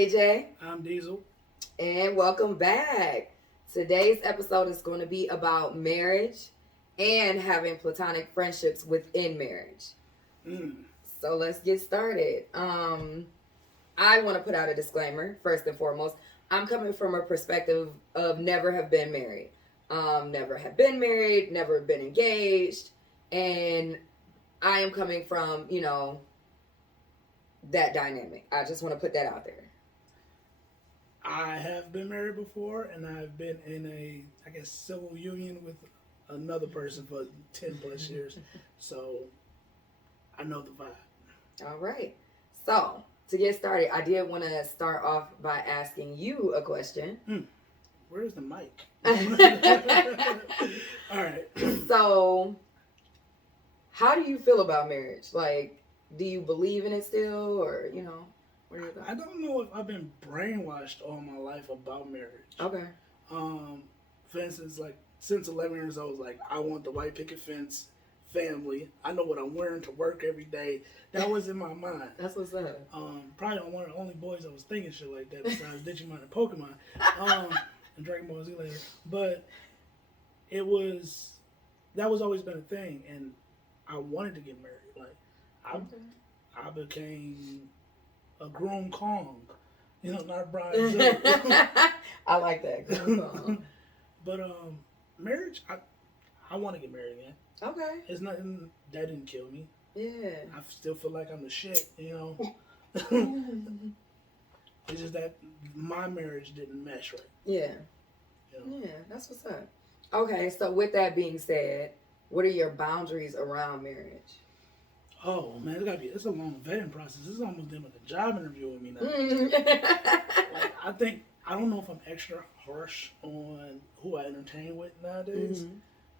AJ. I'm Diesel. And welcome back. Today's episode is going to be about marriage and having platonic friendships within marriage. So let's get started. I want to put out a disclaimer first and foremost. I'm coming from a perspective of never have been married. Never have been married, never been engaged, and I am coming from, that dynamic. I just want to put that out there. I have been married before, and I've been in civil union with another person for 10 plus years. So I know the vibe. All right. So to get started, I did want to start off by asking you a question. Where's the mic? All right. So, how do you feel about marriage? Like, do you believe in it still, or where do you go? I don't know if I've been brainwashed all my life about marriage. Okay. For instance, like since 11 years old, like I want the white picket fence family. I know what I'm wearing to work every day. That was in my mind. That's what's up. Probably one of the only boys that was thinking shit like that besides Digimon and Pokemon. And Dragon Ball Z later. But that was always been a thing, and I wanted to get married. Like I became a groom Kong, not Brian Zil. I like that, groom Kong. But marriage, I want to get married again. Okay. It's nothing that didn't kill me. Yeah. I still feel like I'm the shit, It's just that my marriage didn't mesh right. Yeah. Yeah, that's what's up. Okay, so with that being said, what are your boundaries around marriage? Oh man, it's a long vetting process. This is almost them with a job interview with me now. I don't know if I'm extra harsh on who I entertain with nowadays,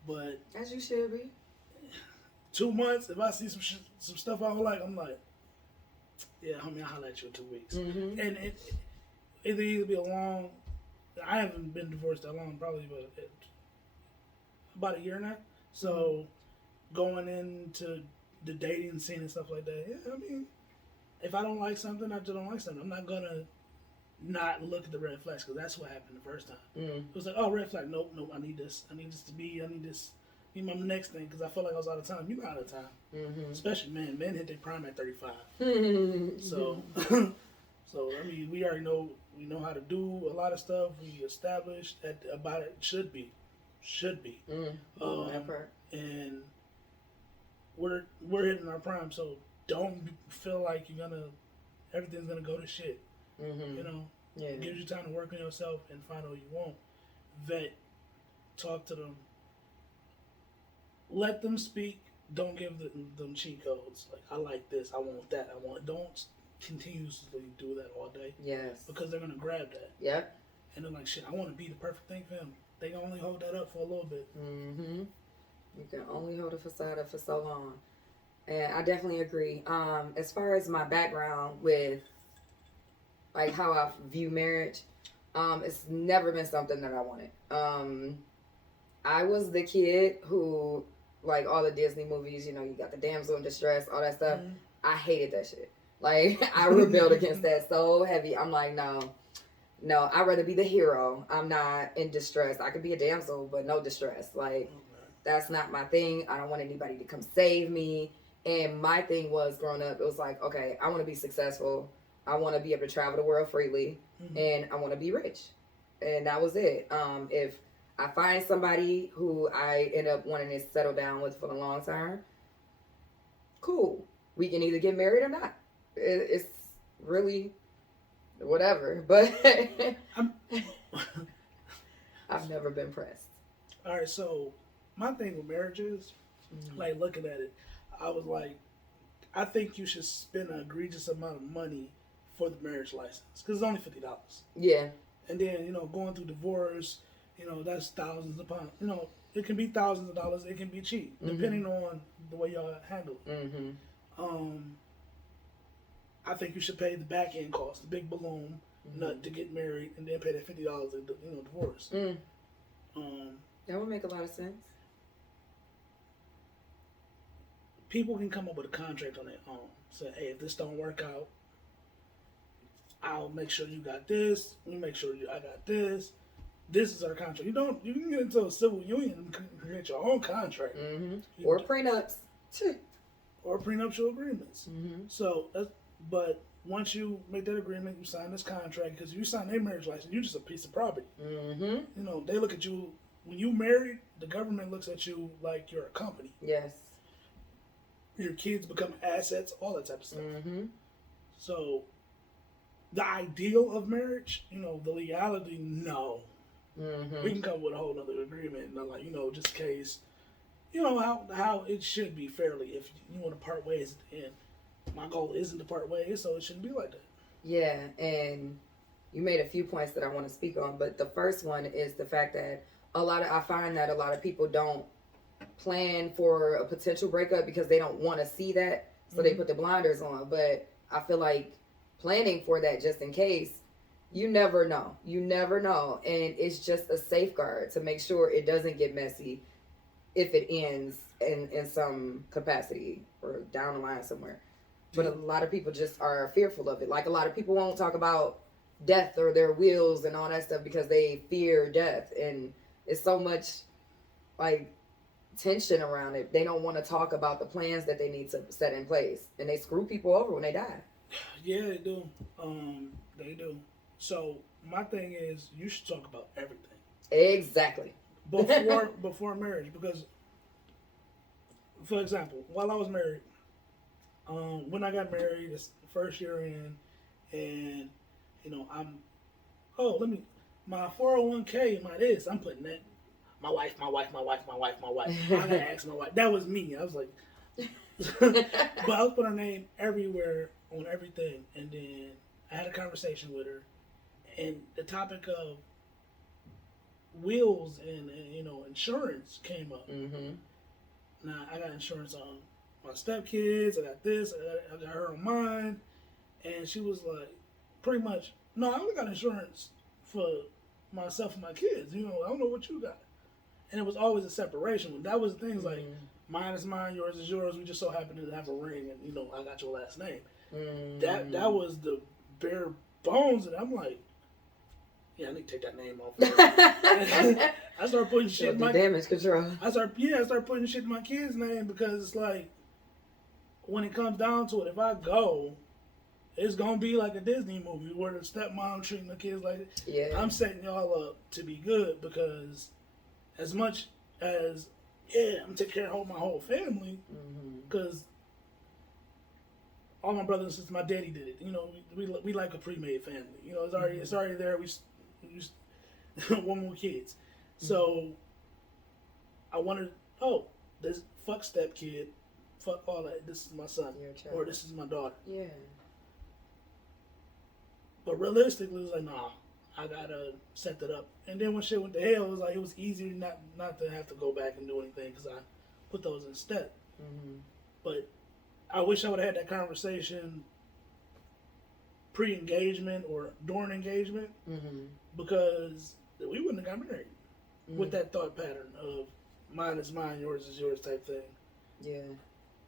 but as you should be. 2 months, if I see some stuff I don't like, I'm like, yeah, homie, I'll holler at you in 2 weeks. And it'll either be a long. I haven't been divorced that long, probably, about a year now. So going into the dating scene and stuff like that, yeah, I mean, if I don't like something, I just don't like something. I'm not gonna not look at the red flags, because that's what happened the first time. It was like, oh, red flag, nope, I need this to be my next thing, because I felt like I was out of time. You're out of time. Especially men hit their prime at 35. So I mean, we already know, we know how to do a lot of stuff. We established about it should be. That part. And we're hitting our prime, so don't feel like everything's gonna go to shit. Yeah. It gives you time to work on yourself and find out what you want. Vet, talk to them, let them speak. Don't give them cheat codes. Like, I like this, I want that, don't continuously do that all day. Yes. Because they're gonna grab that. Yep. And they're like, shit, I want to be the perfect thing for him. They can only hold that up for a little bit. You can only hold a facade up for so long. And I definitely agree. As far as my background with like how I view marriage, it's never been something that I wanted. I was the kid who, like all the Disney movies, you got the damsel in distress, all that stuff. I hated that shit. Like, I rebelled against that so heavy. I'm like, no, I'd rather be the hero. I'm not in distress. I could be a damsel, but no distress. Like, that's not my thing. I don't want anybody to come save me. And my thing was, growing up, it was like, okay, I want to be successful. I want to be able to travel the world freely. And I want to be rich. And that was it. If I find somebody who I end up wanting to settle down with for the long term, cool. We can either get married or not. It's really whatever. But I've never been pressed. All right, so my thing with marriage is, like, looking at it, I was like, I think you should spend an egregious amount of money for the marriage license, because it's only $50. Yeah. And then, going through divorce, that's thousands of pounds. It can be thousands of dollars. It can be cheap, depending on the way y'all handle it. I think you should pay the back end cost, the big balloon nut to get married, and then pay that $50 in divorce. That would make a lot of sense. People can come up with a contract on their own. Say, hey, if this don't work out, I'll make sure you got this. We make sure I got this. This is our contract. You can get into a civil union and create your own contract. Mm-hmm. Or prenups. Or prenuptial agreements. Mm-hmm. So, but once you make that agreement, you sign this contract, because you sign their marriage license, you're just a piece of property. Mm-hmm. They look at you, when you married, the government looks at you like you're a company. Yes. Your kids become assets, all that type of stuff. Mm-hmm. So, the ideal of marriage, the legality, no. Mm-hmm. We can come with a whole other agreement, and just in case, how it should be fairly if you want to part ways at the end. My goal isn't to part ways, so it shouldn't be like that. Yeah, and you made a few points that I want to speak on, but the first one is the fact that I find that a lot of people don't plan for a potential breakup because they don't want to see that, so they put the blinders on. But I feel like planning for that just in case, you never know, and it's just a safeguard to make sure it doesn't get messy if it ends in some capacity or down the line somewhere. But a lot of people just are fearful of it. Like, a lot of people won't talk about death or their wills and all that stuff because they fear death. And it's so much, like, tension around it. They don't want to talk about the plans that they need to set in place. And they screw people over when they die. Yeah, they do. They do. So, my thing is, you should talk about everything. Exactly. Before marriage. Because, for example, while I was married, when I got married, it's the first year in, and my 401k, I'm putting that, my wife. I gotta ask my wife. That was me. I was like, but I was putting her name everywhere on everything, and then I had a conversation with her, and the topic of wills and insurance came up. Mm-hmm. Now I got insurance on my stepkids, I got this, I got her on mine, and she was like, pretty much, no, I only got insurance for myself and my kids, I don't know what you got. And it was always a separation. That was things like, mine is mine, yours is yours, we just so happen to have a ring, and I got your last name. Mm-hmm. That was the bare bones, and I'm like, yeah, I need to take that name off. I started putting shit in my damage control. I started putting shit in my kids' name, because it's like, when it comes down to it, if I go, it's gonna be like a Disney movie where the stepmom treating the kids like it. Yeah. I'm setting y'all up to be good, because as much as I'm taking care of my whole family, because all my brothers and sisters, my daddy did it. We like a pre-made family. It's already there. We want more kids. So I wanted, this fuck step kid, fuck all that. This is my son, or this is my daughter. Yeah. But realistically, it was like, nah, I gotta set that up. And then when shit went to hell, it was like, it was easier not to have to go back and do anything, because I put those instead. But I wish I would have had that conversation pre-engagement or during engagement, because we wouldn't have got married with that thought pattern of mine is mine, yours is yours type thing. Yeah.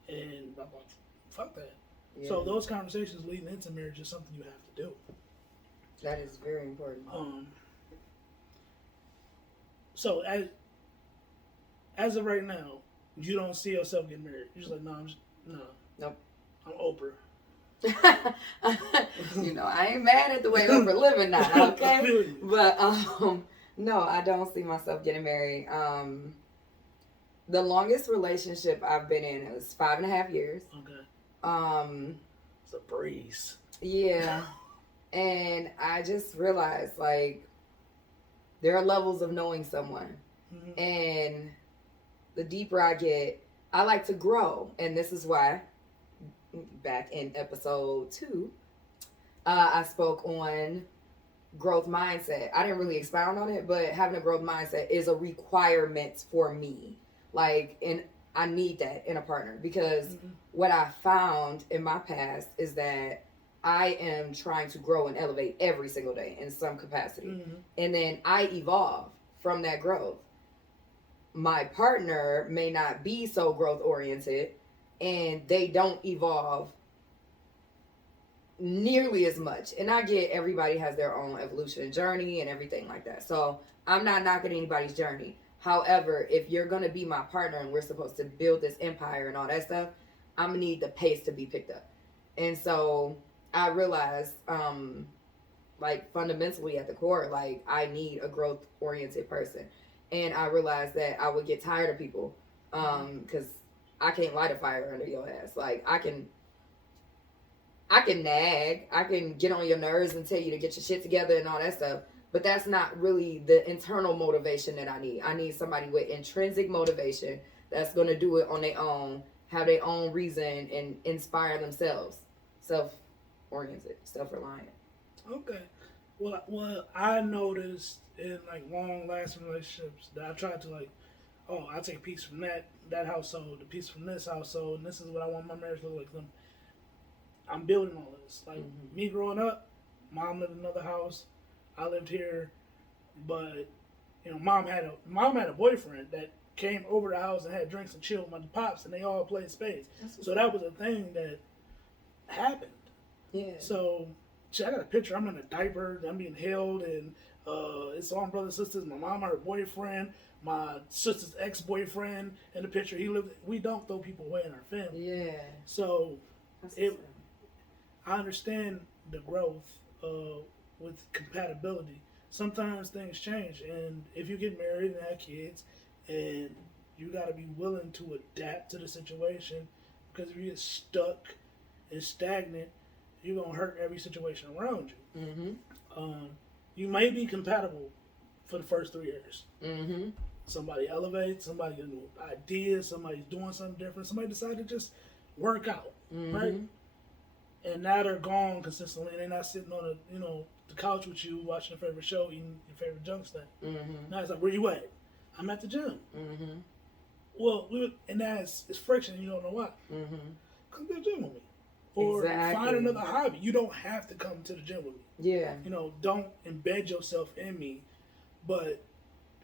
And I'm like, fuck that. Yeah. So those conversations leading into marriage is something you have to do. That is very important. So as of right now, you don't see yourself getting married. You're just like, no. Nope. I'm Oprah. I ain't mad at the way Oprah living now, okay? But no, I don't see myself getting married. The longest relationship I've been in is 5.5 years. Okay. It's a breeze. Yeah. And I just realized, like, there are levels of knowing someone. And the deeper I get, I like to grow. And this is why, back in episode 2, I spoke on growth mindset. I didn't really expound on it, but having a growth mindset is a requirement for me. Like, and I need that in a partner, because what I found in my past is that I am trying to grow and elevate every single day in some capacity. And then I evolve from that growth. My partner may not be so growth oriented, and they don't evolve nearly as much. And I get everybody has their own evolution journey and everything like that. So I'm not knocking anybody's journey. However, if you're gonna be my partner and we're supposed to build this empire and all that stuff, I'm gonna need the pace to be picked up. And so I realized, like fundamentally at the core, like I need a growth oriented person. And I realized that I would get tired of people, because I can't light a fire under your ass. Like I can nag, I can get on your nerves and tell you to get your shit together and all that stuff. But that's not really the internal motivation that I need. I need somebody with intrinsic motivation that's going to do it on their own, have their own reason, and inspire themselves. Self oriented, self reliant. Okay. Well, I noticed in like long lasting relationships that I try to like, oh, I take peace from that household, the piece from this household, and this is what I want my marriage to look like. I'm building all this. Like me growing up, mom lived in another house, I lived here, but mom had a boyfriend that came over the house and had drinks and chilled with my pops, and they all played spades. So that was a thing that happened. Yeah. So, I got a picture. I'm in a diaper. I'm being held, and it's all my brothers and sisters. My mom, her boyfriend, my sister's ex-boyfriend. In the picture, he lived. We don't throw people away in our family. Yeah. So, I understand the growth with compatibility. Sometimes things change, and if you get married and have kids, and you got to be willing to adapt to the situation, because if you get stuck and stagnant, you're gonna hurt every situation around you. Mm-hmm. You may be compatible for the first 3 years. Mm-hmm. Somebody elevates, somebody has new ideas, somebody's doing something different, somebody decided to just work out, right? And now they're gone consistently, and they're not sitting on the couch with you watching your favorite show, eating your favorite junk snack. Now it's like, where you at? I'm at the gym. Well, and that's it's friction, and you don't know why. Come to the gym with me. Or find another hobby. You don't have to come to the gym with me. Yeah. Don't embed yourself in me. But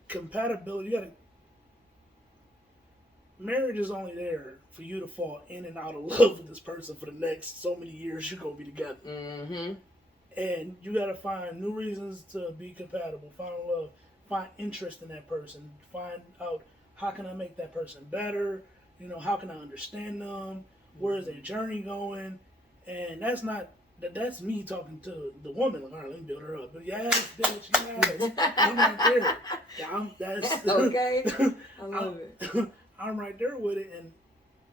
compatibility, marriage is only there for you to fall in and out of love with this person for the next so many years you're going to be together. And you got to find new reasons to be compatible, find love, find interest in that person, find out how can I make that person better, how can I understand them, where is their journey going, and that's me talking to the woman, like, all right, let me build her up. But yes, bitch, yes, I'm right there. Yeah, that's okay. I love it. I'm right there with it, and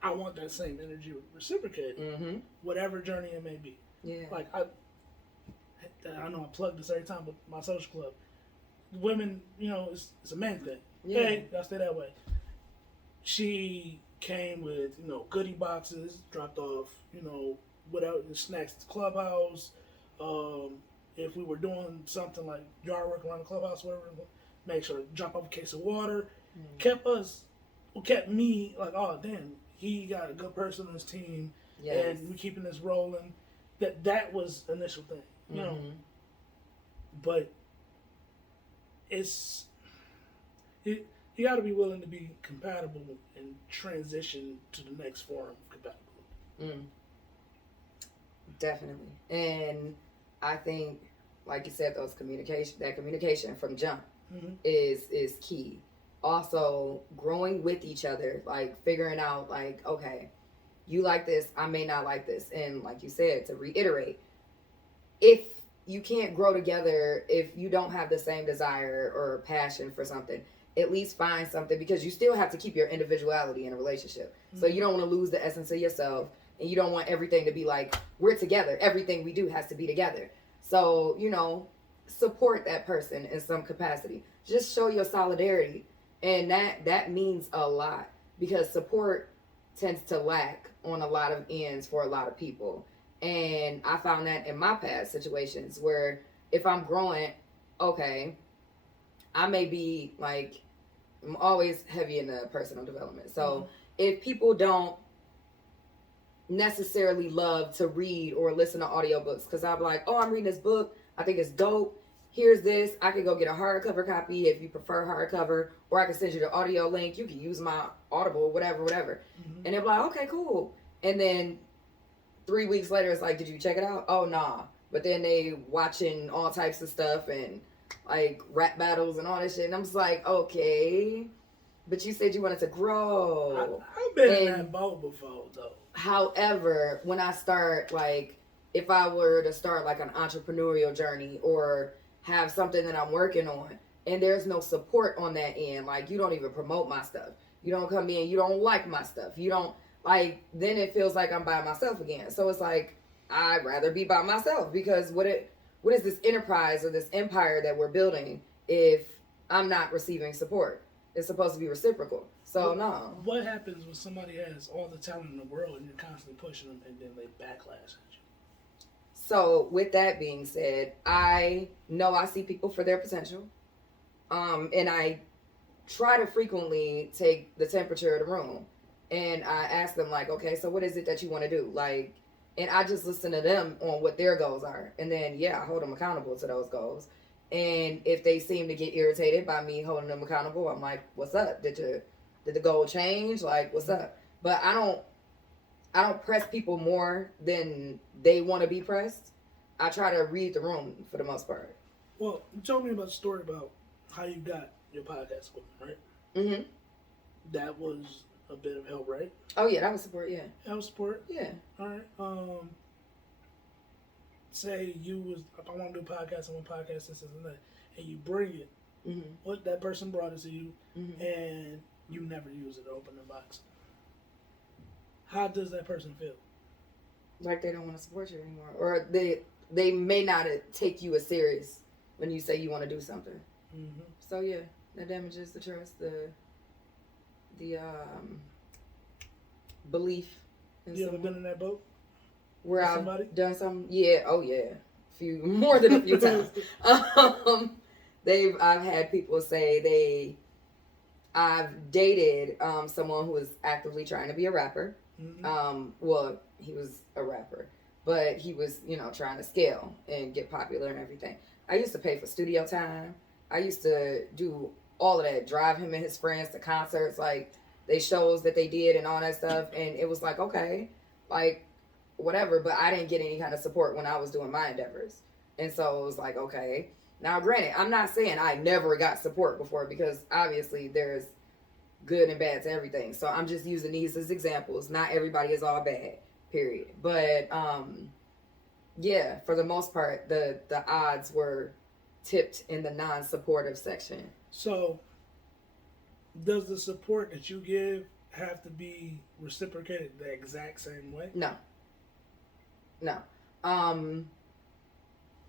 I want that same energy reciprocated, whatever journey it may be. Yeah. Like I know I plug this every time, but my social club, women, it's a man thing. Yeah. Hey, gotta stay that way. She came with, goodie boxes, dropped off, whatever, the snacks at the clubhouse. If we were doing something like yard work around the clubhouse, whatever, make sure to drop off a case of water. Kept me like, oh, damn, he got a good person on his team, and we keeping this rolling. That was the initial thing, But you got to be willing to be compatible and transition to the next form of compatibility. Definitely. And I think, like you said, that communication from jump is key. Also, growing with each other, like figuring out, like, okay, you like this, I may not like this. And like you said, to reiterate, if you can't grow together, if you don't have the same desire or passion for something, at least find something, because you still have to keep your individuality in a relationship. So you don't want to lose the essence of yourself, and you don't want everything to be like, we're together. Everything we do has to be together. So, support that person in some capacity. Just show your solidarity. And that means a lot, because support tends to lack on a lot of ends for a lot of people. And I found that in my past situations where if I'm growing, okay, I may be like, I'm always heavy in the personal development. So if people don't necessarily love to read or listen to audiobooks, because I'm like, oh, I'm reading this book, I think it's dope. Here's this. I could go get a hardcover copy if you prefer hardcover, or I can send you the audio link. You can use my Audible, whatever. And they're like, okay, cool. And then 3 weeks later, it's like, did you check it out? Oh, nah. But then they watching all types of stuff and like rap battles and all that shit. And I'm just like, okay, but you said you wanted to grow. I've been in that boat before, though. However, when I start, like, if I were to start like an entrepreneurial journey or have something that I'm working on and there's no support on that end, like you don't even promote my stuff. You don't come in, you don't like my stuff. You don't like, then it feels like I'm by myself again. So it's like, I'd rather be by myself because what is this enterprise or this empire that we're building if I'm not receiving support? It's supposed to be reciprocal. So no. What happens when somebody has all the talent in the world and you're constantly pushing them and then they backlash at you? So with that being said, I know I see people for their potential. And I try to frequently take the temperature of the room. And I ask them like, okay, so what is it that you want to do? Like, and I just listen to them on what their goals are. And then, yeah, I hold them accountable to those goals. And if they seem to get irritated by me holding them accountable, I'm like, what's up? Did the goal change? Like, what's up? But I don't press people more than they want to be pressed. I try to read the room for the most part. Well, you told me about the story about how you got your podcast equipment, right? Mm-hmm. That was a bit of help, right? Oh yeah, that was support. Yeah. That was support. Yeah. All right. Say you was, if I want to do a podcast, I want a podcast, this and that, and you bring it. Mm-hmm. What that person brought it to you, Mm-hmm. and you never use it, open the box. How does that person feel? Like they don't want to support you anymore, or they may not take you as serious when you say you want to do something. Mm-hmm. So yeah, that damages the trust, the belief. You ever been in that boat? Where I've somebody? done something? Yeah. Oh yeah. More than a few times. I've had people say I've dated someone who was actively trying to be a rapper. Mm-hmm. Well, he was a rapper, but he was, trying to scale and get popular and everything. I used to pay for studio time. I used to do all of that, drive him and his friends to concerts, like they shows that they did and all that stuff. And it was like, okay, like whatever, but I didn't get any kind of support when I was doing my endeavors. And so it was like, okay. Now, granted, I'm not saying I never got support before because obviously there's good and bad to everything. So I'm just using these as examples. Not everybody is all bad, period. But yeah, for the most part, the odds were tipped in the non-supportive section. So does the support that you give have to be reciprocated the exact same way? No.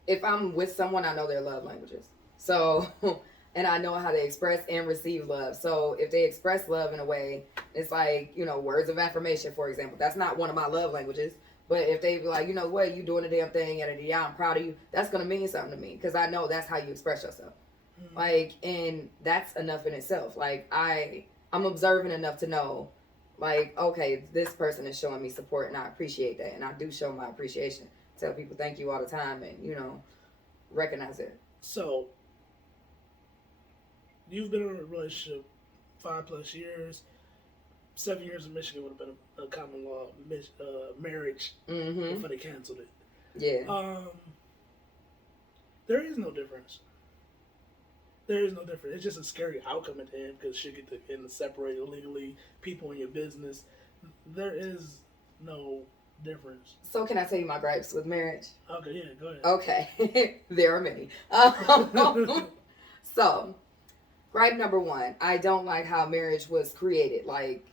If I'm with someone, I know their love languages. So, and I know how to express and receive love. So if they express love in a way, it's like, words of affirmation, for example. That's not one of my love languages. But if they be like, you know what, you doing the damn thing, and I'm proud of you, that's going to mean something to me. Because I know that's how you express yourself. Mm-hmm. Like, and that's enough in itself. Like, I'm observant enough to know, like, okay, this person is showing me support, and I appreciate that. And I do show my appreciation. Tell people thank you all the time and, recognize it. So, you've been in a relationship 5+ years. 7 years in Michigan would have been a common law marriage before they canceled it. Yeah. There is no difference. There is no difference. It's just a scary outcome at the end because shit get to end separated legally, people in your business. There is no difference. So can I tell you my gripes with marriage? Okay, yeah, go ahead. Okay. There are many. So, gripe number one, I don't like how marriage was created. Like,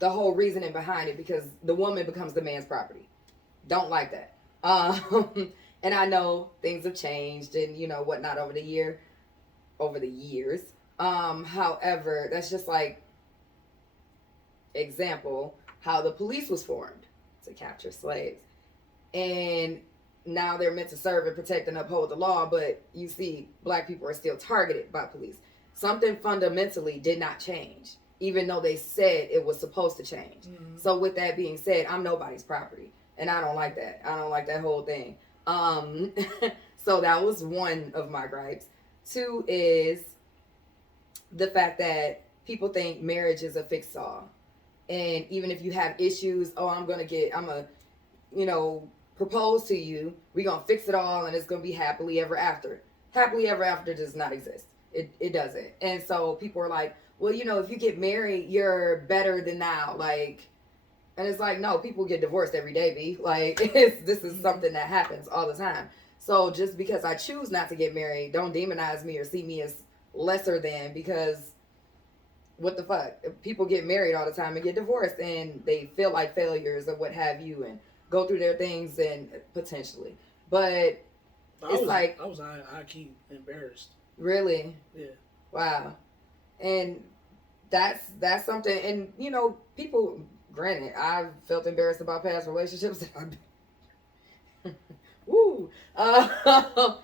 the whole reasoning behind it, because the woman becomes the man's property. Don't like that. And I know things have changed and, whatnot over the years. However, that's just like, example, how the police was formed to capture slaves. And now they're meant to serve and protect and uphold the law, but you see, black people are still targeted by police. Something fundamentally did not change, even though they said it was supposed to change. Mm-hmm. So with that being said, I'm nobody's property. And I don't like that. I don't like that whole thing. So that was one of my gripes. Two is the fact that people think marriage is a fix-all. And even if you have issues, I'm going to you know, propose to you, we gonna fix it all and it's gonna be happily ever after. Happily ever after does not exist. It doesn't. And so people are like, well, you know, if you get married, you're better than now. Like, and it's like, no, people get divorced every day, B. Like, this is something that happens all the time. So just because I choose not to get married, don't demonize me or see me as lesser than, because what the fuck? People get married all the time and get divorced and they feel like failures or what have you and go through their things and potentially. But it's like, I was high key embarrassed. Really? Yeah. Wow. And that's something, and you know, people, granted, I've felt embarrassed about past relationships that I've been, woo, I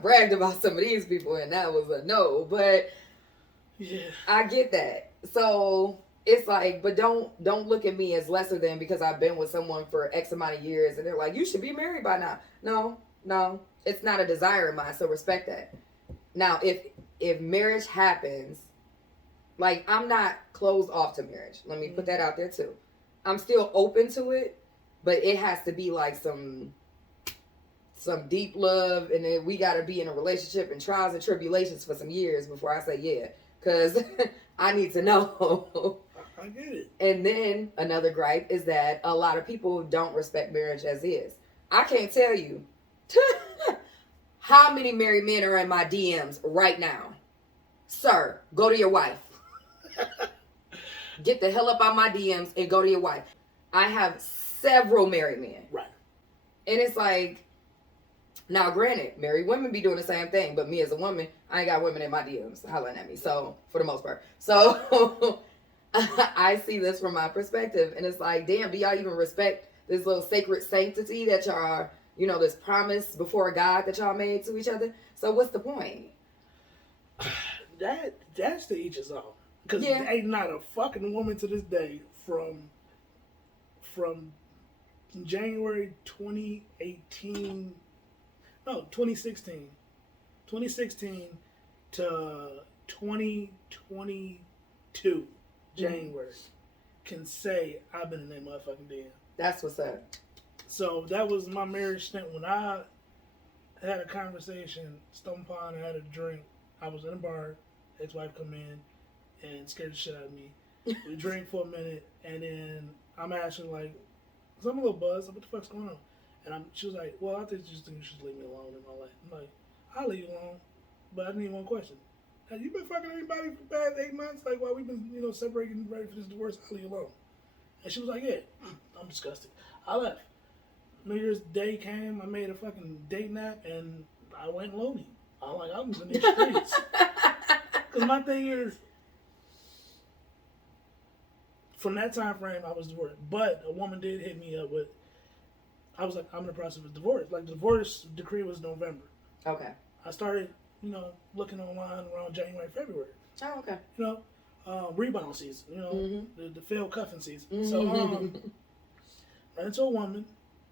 bragged about some of these people and that was a no, but yeah, I get that. So it's like, but don't look at me as lesser than because I've been with someone for X amount of years and they're like, you should be married by now. No, it's not a desire of mine, so respect that. Now, if marriage happens, like, I'm not closed off to marriage. Let me put that out there too. I'm still open to it, but it has to be like some deep love, and then we got to be in a relationship and trials and tribulations for some years before I say yeah, because I need to know. I get it. And then another gripe is that a lot of people don't respect marriage as is. I can't tell you how many married men are in my DMs right now. Sir, go to your wife. Get the hell up out my DMs and go to your wife. I have several married men. Right. And it's like, now granted, married women be doing the same thing, but me as a woman, I ain't got women in my DMs hollering at me. So, for the most part. So, I see this from my perspective. And it's like, damn, do y'all even respect this little sacred sanctity that y'all are, you know, this promise before God that y'all made to each other? So what's the point? That's to each his own. Because Yeah. ain't not a fucking woman to this day from January 2016 to 2022 January can say I've been in that motherfucking DM. That's what's up. So that was my marriage stint. When I had a conversation, Stone Pond, I had a drink. I was in a bar. Ex-wife come in and scared the shit out of me. We drank for a minute, and then I'm asking like, "Cause I'm a little buzzed. What the fuck's going on?" And she was like, "Well, I think you should leave me alone and all that." I'm like, "I'll leave you alone, but I need one question. Have you been fucking anybody for the past 8 months? Like, while we've been, you know, separating, ready for this divorce, I'll leave you alone." And she was like, "Yeah." I'm disgusted. I left. New Year's Day came. I made a fucking date nap, and I went lonely. I'm like, I'm in these streets. Because my thing is, from that time frame, I was divorced. But a woman did hit me up with, I was like, I'm in the process of divorce. Like, the divorce decree was November. Okay. I started, you know, looking online around January, February. Oh, okay. You know, rebound season, you know, the failed cuffing season. So, ran into a woman,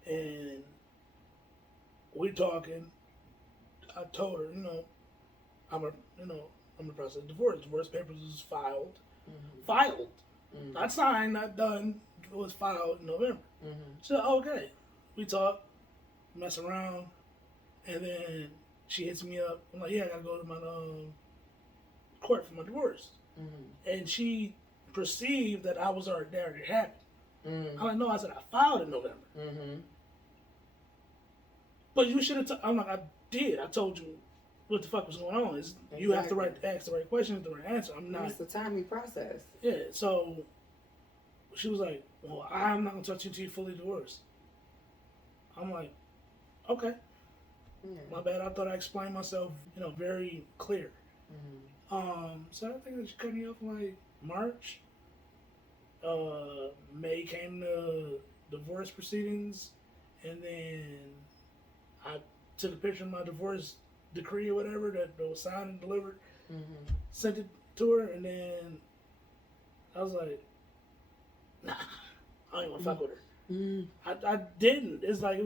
and we talking. I told her, you know, I'm in the process of divorce. Divorce papers was filed. Filed. Not signed, not done. It was filed in November. So, okay. We talk, mess around, and then she hits me up. I'm like, yeah, I gotta go to my court for my divorce. And she perceived that I was already happy. I'm like, no, I said I filed in November. But you should have. I'm like, I did. I told you what the fuck was going on. Is you have to ask the right questions, the right answer. I'm not. It's a timely process. Yeah. So she was like, "Well, I'm not gonna touch you until you're fully divorced." I'm like, "Okay, my bad. I thought I explained myself, you know, very clear." So I think that she cut me off in like March. May came to divorce proceedings, and then I took a picture of my divorce decree or whatever that was signed and delivered, sent it to her, and then I was like, nah, I don't even want to fuck with her. I didn't. It was like,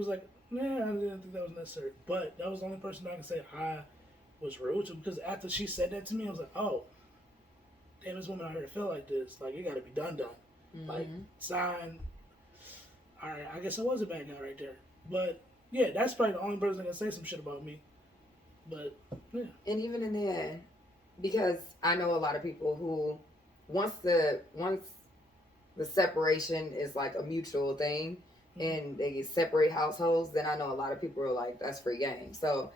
nah, I didn't think that was necessary. But that was the only person I can say I was rude to, because after she said that to me, I was like, oh, damn, this woman out here feel like this. Like, it got to be done. Like, sign all right, I guess I was a bad guy right there. But yeah, that's probably the only person that can say some shit about me. But yeah. And even in the end, because I know a lot of people who once the separation is like a mutual thing and they separate households, then I know a lot of people are like, that's free game. So,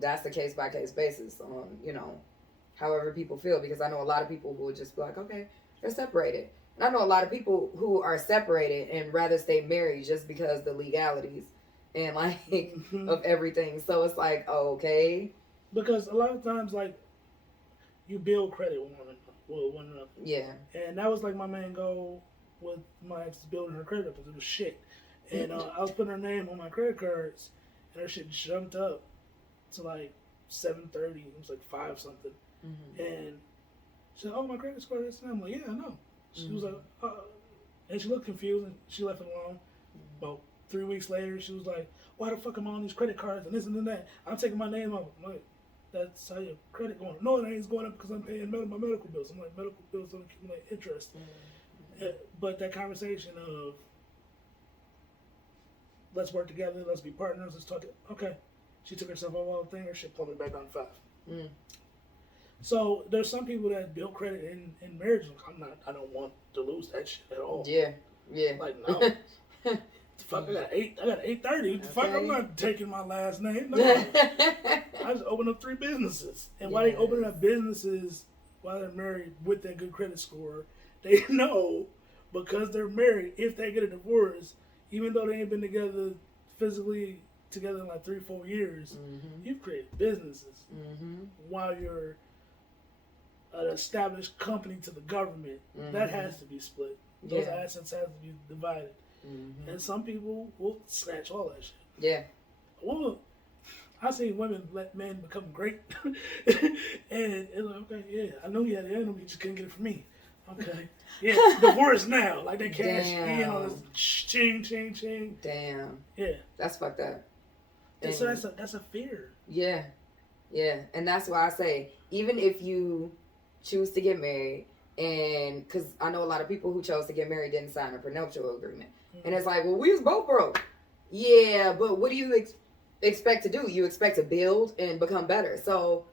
that's a case by case basis on, however people feel, because I know a lot of people who would just be like, okay, they're separated. And I know a lot of people who are separated and rather stay married just because the legalities and like of everything. So it's like, okay. Because a lot of times, like, you build credit with one another. Yeah. And that was like my main goal with my ex, building her credit, because it was shit. And I was putting her name on my credit cards, and her shit jumped up to like 730. It was like 5 something. Mm-hmm. And she said, "Oh, my credit score is." And I'm like, "Yeah, I know." She was like, and she looked confused, and she left it alone. About 3 weeks later, she was like, "Why the fuck am I on these credit cards and this and that? I'm taking my name off." I'm like, "That's how your credit going?" "No, it ain't. It's going up because I'm paying my medical bills." I'm like, "Medical bills don't accumulate interest." But that conversation of, let's work together, let's be partners, let's talk. Okay, she took herself off all the thing, her shit plummeted back down to 5. So there's some people that build credit in marriage. I don't want to lose that shit at all. Yeah. Like, no. Fuck, I got 830. Okay. Fuck, I'm not taking my last name. No. I just opened up 3 businesses. And while they opening up businesses while they're married with that good credit score, they know, because they're married, if they get a divorce, even though they ain't been together physically together in like 3-4 years, you've created businesses while you're an established company to the government. That has to be split. Those assets have to be divided. And some people will snatch all that shit. Yeah. Well, I see women let men become great. And it's like, okay, yeah, I know you had it in them, you just couldn't get it from me. Okay. Yeah, divorce now. Like, they cash in on this ching, ching, ching. Damn. Yeah. That's fucked up. And so that's a fear. Yeah. Yeah. And that's why I say, even if you choose to get married, and because I know a lot of people who chose to get married didn't sign a prenuptial agreement. And it's like, well, we was both broke. Yeah, but what do you expect to do? You expect to build and become better. So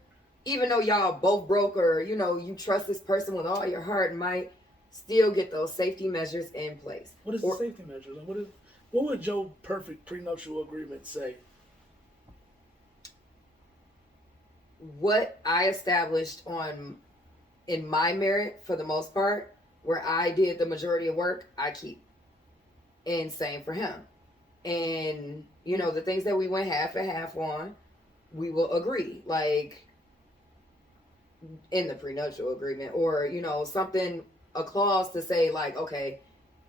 even though y'all both broke, or, you trust this person with all your heart and might, still get those safety measures in place. What is the safety measures? What would your perfect prenuptial agreement say? What I established in my merit, for the most part, where I did the majority of work, I keep. And same for him. And, the things that we went half and half on, we will agree. Like, in the prenuptial agreement, or, something, a clause to say, like, okay,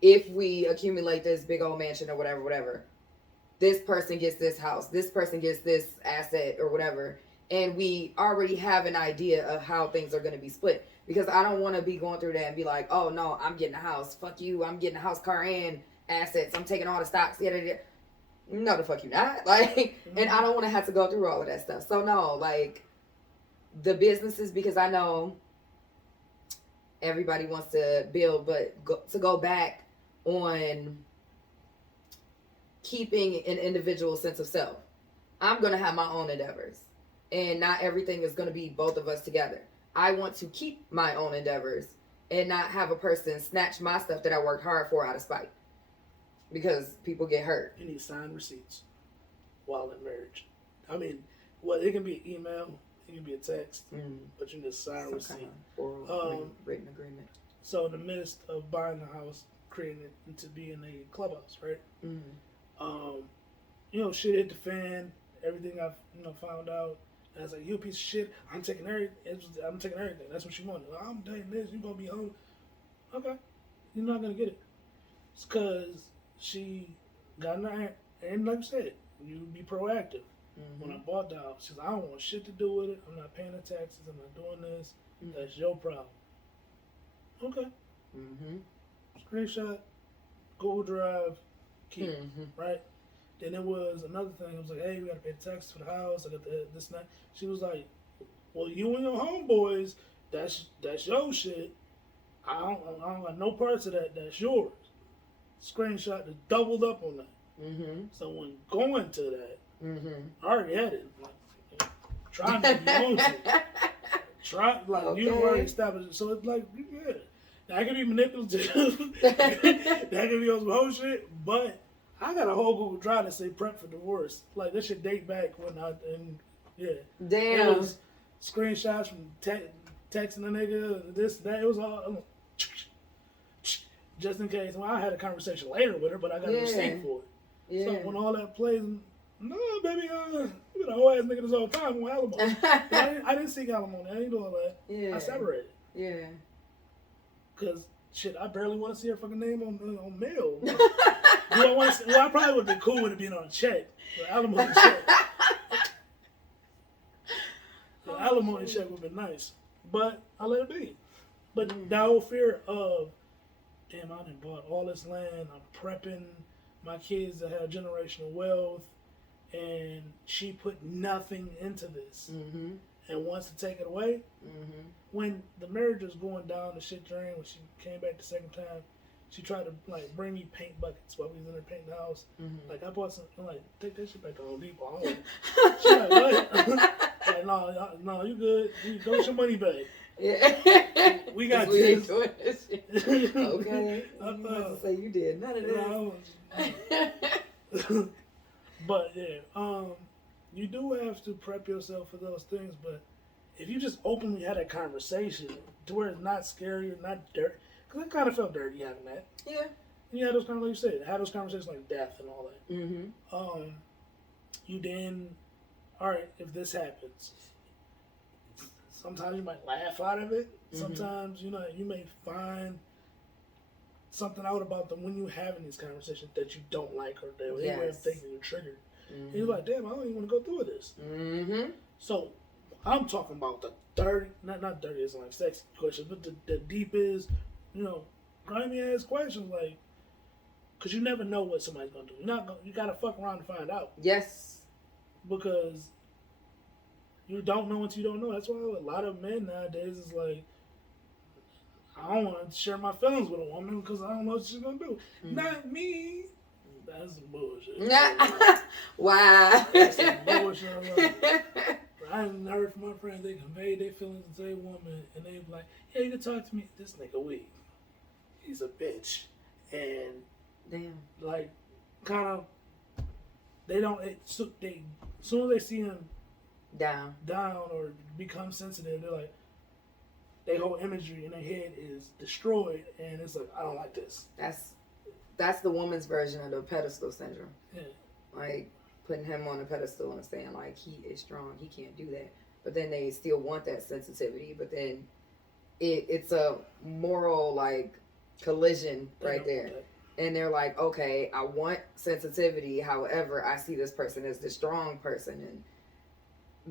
if we accumulate this big old mansion or whatever, this person gets this house, this person gets this asset or whatever. And we already have an idea of how things are going to be split. Because I don't want to be going through that and be like, oh, no, I'm getting a house. Fuck you. I'm getting a house, car, and assets. I'm taking all the stocks. No, the fuck you not. Like, and I don't want to have to go through all of that stuff. So, no, like, the businesses, because I know everybody wants to build, but to go back on keeping an individual sense of self. I'm going to have my own endeavors. And not everything is going to be both of us together. I want to keep my own endeavors and not have a person snatch my stuff that I worked hard for out of spite. Because people get hurt. You need signed receipts while in marriage. I mean, well, it can be an email, it can be a text, but you need a signed receipt. Kind of oral written agreement. So in the midst of buying the house, creating it into being a clubhouse, right? Shit hit the fan. Everything I've found out. And I was like, you a piece of shit. I'm taking everything. That's what she wanted. Well, I'm taking this. You gonna be home? Okay, you're not gonna get it. It's because she got in her, and like I said, you be proactive. When I bought the house, she said, I don't want shit to do with it. I'm not paying the taxes. I'm not doing this. That's your problem. Okay. Screenshot, Google Drive, keep. Right. Then it was another thing. It was like, hey, we gotta pay the taxes for the house. I got this and that. She was like, well, you and your homeboys, that's your shit. I don't got no parts of that. That's yours. screenshot that doubled up on that. Mm-hmm. So when going to that, Mm-hmm. I already had it. Like, trying to be on to. Try like Okay. you already established it. So it's like, yeah. That can be manipulative. That can be on some whole shit. But I got a whole Google Drive that say prep for divorce. Like this should date back when yeah. Damn. It was screenshots from texting the nigga, this, that. It was all just in case. Well, I had a conversation later with her, but I got a receipt for it. Yeah. So when all that plays, no, baby, you been a whole ass nigga this whole time on alimony. I didn't seek alimony. I didn't do all that. Yeah. I separated. Yeah. Cause shit, I barely want to see her fucking name on mail. Do I want to? Well, I probably would have been cool with it being on a check, the alimony check. The alimony check would have been nice, but I let it be. But that whole fear of, damn, I done bought all this land. I'm prepping my kids to have generational wealth, and she put nothing into this, and wants to take it away. When the marriage was going down the shit drain, when she came back the second time, she tried to like bring me paint buckets while we was in there painting the house. Like I bought some, I'm like, take that shit back to Home Depot. She like, what? Like, no, you good. You go get your money back. Yeah. We got we this. ain't doing this shit. Okay. You about to say you did none of this. But yeah, you do have to prep yourself for those things. But if you just openly had a conversation to where it's not scary or not dirty, because I kind of felt dirty having that. Yeah. You had those kind of, like you said, had those conversations like death and all that. You then, all right, if this happens, sometimes you might laugh out of it. Sometimes, you may find something out about them when you're having these conversations that you don't like, or they way of thinking you're triggered. And you're like, damn, I don't even want to go through with this. So I'm talking about the dirty, not dirty as like sexy questions, but the deepest, grimy ass questions, like, because you never know what somebody's gonna do. You gotta fuck around to find out. Yes. Because you don't know until you don't know. That's why a lot of men nowadays is like, I don't want to share my feelings with a woman because I don't know what she's gonna do. Not me. That's some bullshit. Wow. That's some bullshit. I haven't heard from my friends. They conveyed their feelings to a woman, and they be like, "Yeah, you can talk to me." This nigga weak. He's a bitch, and damn, like, kind of, they don't. As soon as they see him down or become sensitive, they're like, their whole imagery in their head is destroyed, and it's like, I don't like this. That's the woman's version of the pedestal syndrome. Yeah. Like putting him on a pedestal and saying like he is strong, he can't do that. But then they still want that sensitivity. But then it's a moral like collision right there. And they're like, okay, I want sensitivity. However, I see this person as the strong person, and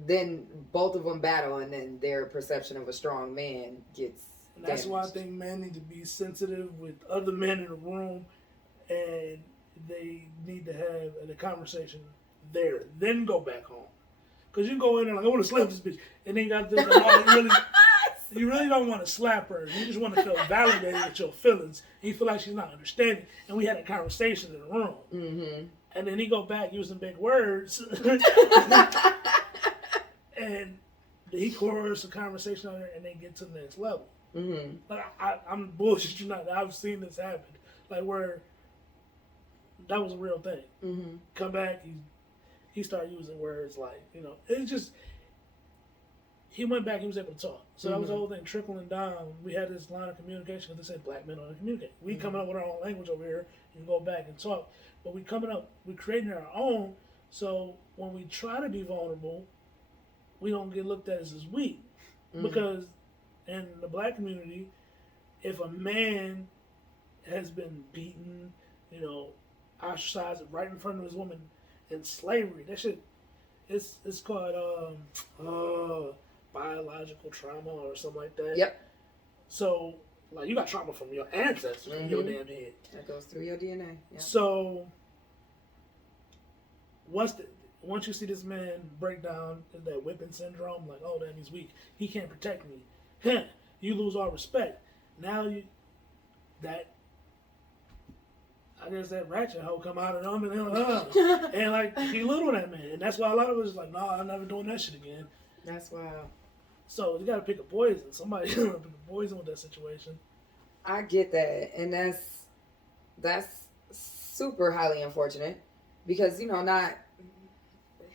then both of them battle, and then their perception of a strong man gets and that's damaged. why I think men need to be sensitive with other men in the room, and they need to have a conversation there, then go back home. Because you go in there like, I want to slap this bitch, and then you got this, you really don't want to slap her. You just want to feel validated with your feelings, and you feel like she's not understanding. And we had a conversation in the room, and then he go back using big words. And he coerces a conversation on her, and they get to the next level. Like I'm bullshit you not. I've seen this happen. Like where that was a real thing. Come back, he started using words like it's just he went back. He was able to talk. So that was the whole thing trickling down. We had this line of communication because they said black men don't communicate. We coming up with our own language over here and go back and talk. But we creating our own. So when we try to be vulnerable, we don't get looked at as weak. Because in the black community, if a man has been beaten, ostracized right in front of his woman in slavery, that shit, it's called biological trauma or something like that. Yep. So, like, you got trauma from your ancestors in your damn head. That goes through your DNA. Yep. So, once you see this man break down that whipping syndrome, like, oh, damn, he's weak. He can't protect me. You lose all respect. Now I guess that ratchet hoe come out of them and they're like, and like he little that man, and that's why a lot of us is like, nah, I'm never doing that shit again. That's wild. So you gotta pick a poison. Somebody gotta pick a poison with that situation. I get that, and that's super highly unfortunate because not.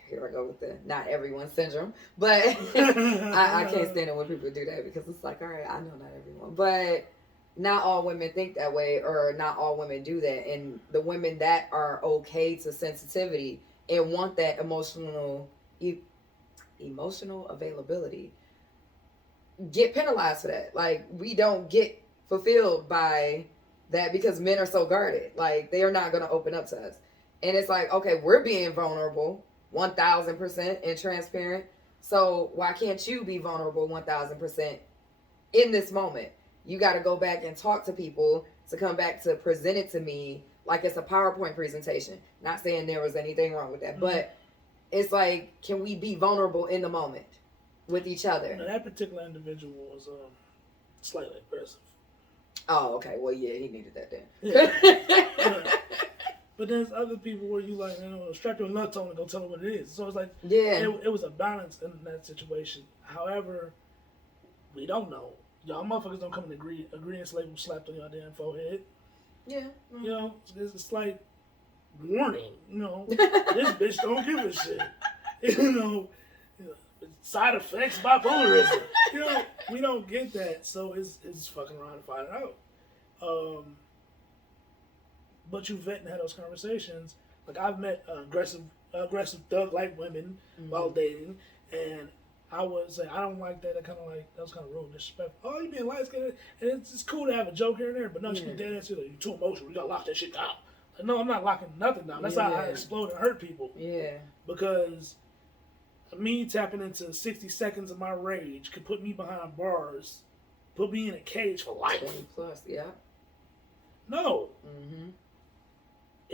Here I go with the not everyone syndrome, but I can't stand it when people do that because it's like, all right, I know not everyone, but not all women think that way, or not all women do that, and the women that are okay to sensitivity and want that emotional availability get penalized for that. Like, we don't get fulfilled by that because men are so guarded. Like, they are not going to open up to us, and it's like, okay, we're being vulnerable 1000% and transparent, so why can't you be vulnerable 1000% in this moment? You got to go back and talk to people to come back to present it to me like it's a PowerPoint presentation. Not saying there was anything wrong with that, but it's like, can we be vulnerable in the moment with each other? Now, that particular individual was slightly aggressive. Oh, okay. Well, yeah, he needed that then. Yeah. But there's other people where you like, strap your nuts on and go tell them what it is. So it's like, yeah, it was a balance in that situation. However, we don't know. Y'all motherfuckers don't come in agreement label slapped on your damn forehead. Yeah. It's like, warning, this bitch don't give a shit. Side effects, bipolarism. We don't get that. So it's fucking around and find out. But you vet and have those conversations. Like, I've met aggressive thug-like women while dating, and I would say, I don't like that. That was kind of rude and disrespectful. Oh, you being light-skinned, and it's cool to have a joke here and there, but no, she be dead ass. Like, you're too emotional. You gotta lock that shit down. Like, no, I'm not locking nothing down. That's how I explode and hurt people. Yeah. Because me tapping into 60 seconds of my rage could put me behind bars, put me in a cage for life. 20 plus, yeah. No. Mm-hmm.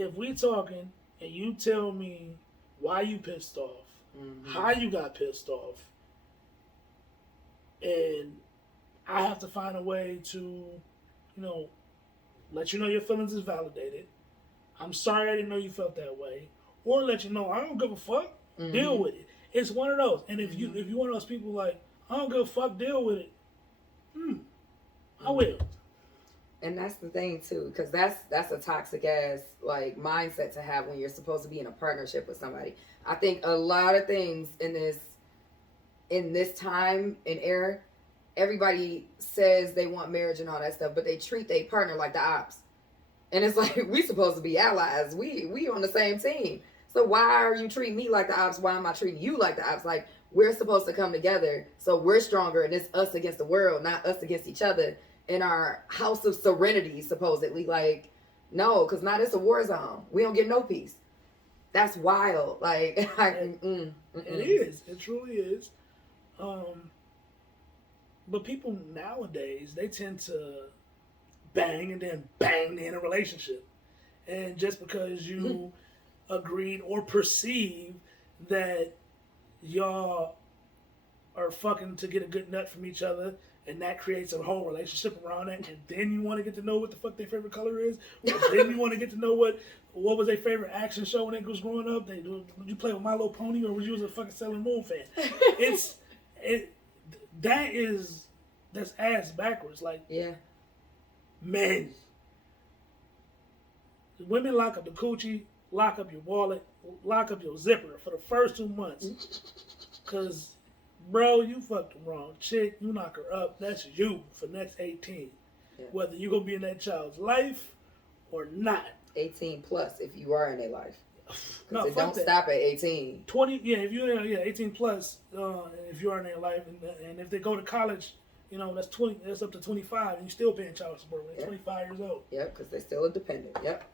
If we talking and you tell me why you pissed off, how you got pissed off, and I have to find a way to, let you know your feelings is validated. I'm sorry I didn't know you felt that way, or let you know I don't give a fuck. Deal with it. It's one of those. And if you one of those people like, I don't give a fuck, deal with it. I will. And that's the thing too, because that's a toxic ass like mindset to have when you're supposed to be in a partnership with somebody. I think a lot of things in this time and era, everybody says they want marriage and all that stuff, but they treat their partner like the ops. And it's like, we supposed to be allies. We on the same team. So why are you treating me like the ops? Why am I treating you like the ops? Like, we're supposed to come together so we're stronger, and it's us against the world, not us against each other. In our house of serenity, supposedly. Like, no, because now it's a war zone. We don't get no peace. That's wild. Like, it is. It truly is. But people nowadays, they tend to bang and then bang in a relationship. And just because you agreed or perceive that y'all are fucking to get a good nut from each other, and that creates a whole relationship around it, and then you want to get to know what the fuck their favorite color is, or then you want to get to know what was their favorite action show when they was growing up. Did you play with My Little Pony, or was you a fucking Sailor Moon fan? That's ass backwards. Like, men, women lock up the coochie, lock up your wallet, lock up your zipper for the first 2 months, because, bro, you fucked the wrong chick. You knock her up. That's you for next 18. Yeah. Whether you're going to be in that child's life or not. 18 plus if you are in their life. No, it don't stop at 18. 20, yeah, if you're 18 plus, if you are in their life, and if they go to college, that's 20. That's up to 25, and you're still paying child support when they're 25 years old. Yep, because they're still independent. Yep.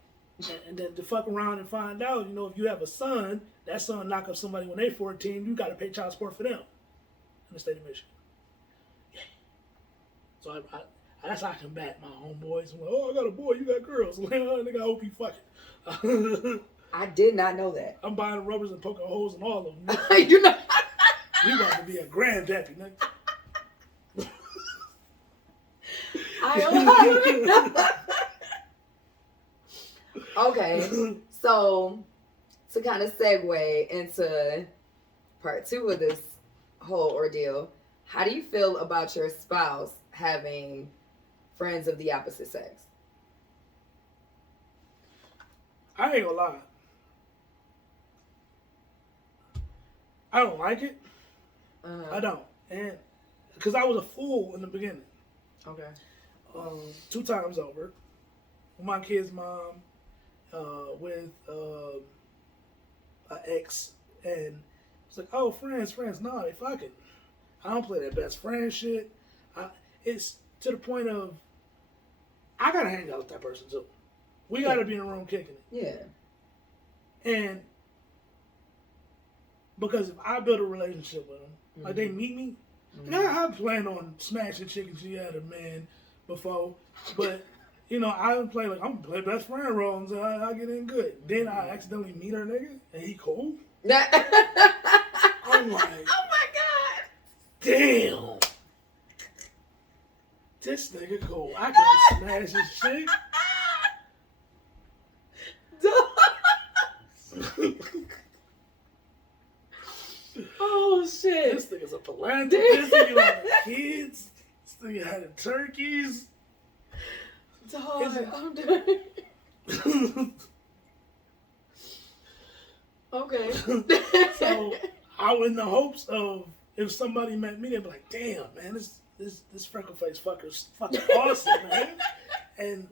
And then to fuck around and find out, if you have a son, that son knock up somebody when they're 14, you got to pay child support for them. In the state of Michigan. Yeah. So that's how I combat my homeboys. I'm like, oh, I got a boy, you got girls. Like, oh, nigga, I hope you fucking. I did not know that. I'm buying rubbers and poking holes in all of them. You about to be a grandpappy, nigga. I don't know. Okay. So to kind of segue into part 2 of this whole ordeal, how do you feel about your spouse having friends of the opposite sex? I ain't gonna lie. I don't like it. I don't. And because I was a fool in the beginning. Okay. 2 times over. With my kid's mom, with an ex, and it's like, oh, friends. No, they fucking. I don't play that best friend shit. It's to the point of I gotta hang out with that person too. We gotta be in a room kicking it. Yeah. And because if I build a relationship with them, like they meet me, and I plan on smashing chicken she had a man before, but you know, I would play like I'm gonna play best friend role until I get in good. Then I accidentally meet her nigga, and he cool. I'm like, oh my god, damn, this nigga cool. I can smash his chick. Oh shit! This nigga's a philanthropist. He got kids. This nigga had turkeys. Dog, I'm done. Okay. So I was in the hopes of if somebody met me, they'd be like, "Damn, man, this freckle face fucker's fucking awesome, man," and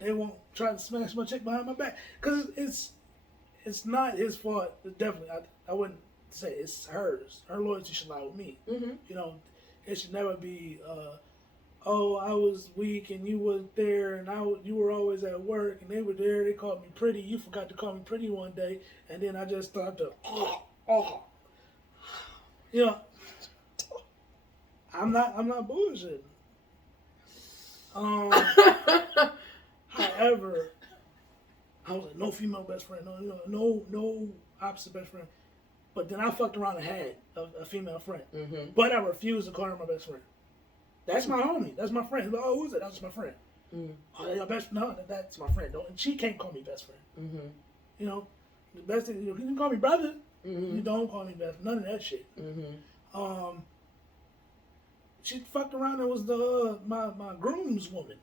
they won't try to smash my chick behind my back because it's not his fault. Definitely, I wouldn't say it's hers. Her loyalty should lie with me. Mm-hmm. You know, it should never be. Oh, I was weak and you weren't there, and you were always at work, and they were there. They called me pretty. You forgot to call me pretty one day, and then I just started to, you know, I'm not bullshitting. However, I was like, no female best friend, no opposite best friend. But then I fucked around and had a female friend, but I refused to call her my best friend. That's my homie. That's my friend. He's like, oh, who's it? That's my friend. Oh, your best? No, that's my friend. And she can't call me best friend. You know, the best thing, you can call me brother. You don't call me best. None of that shit. She fucked around and was the my groom's woman.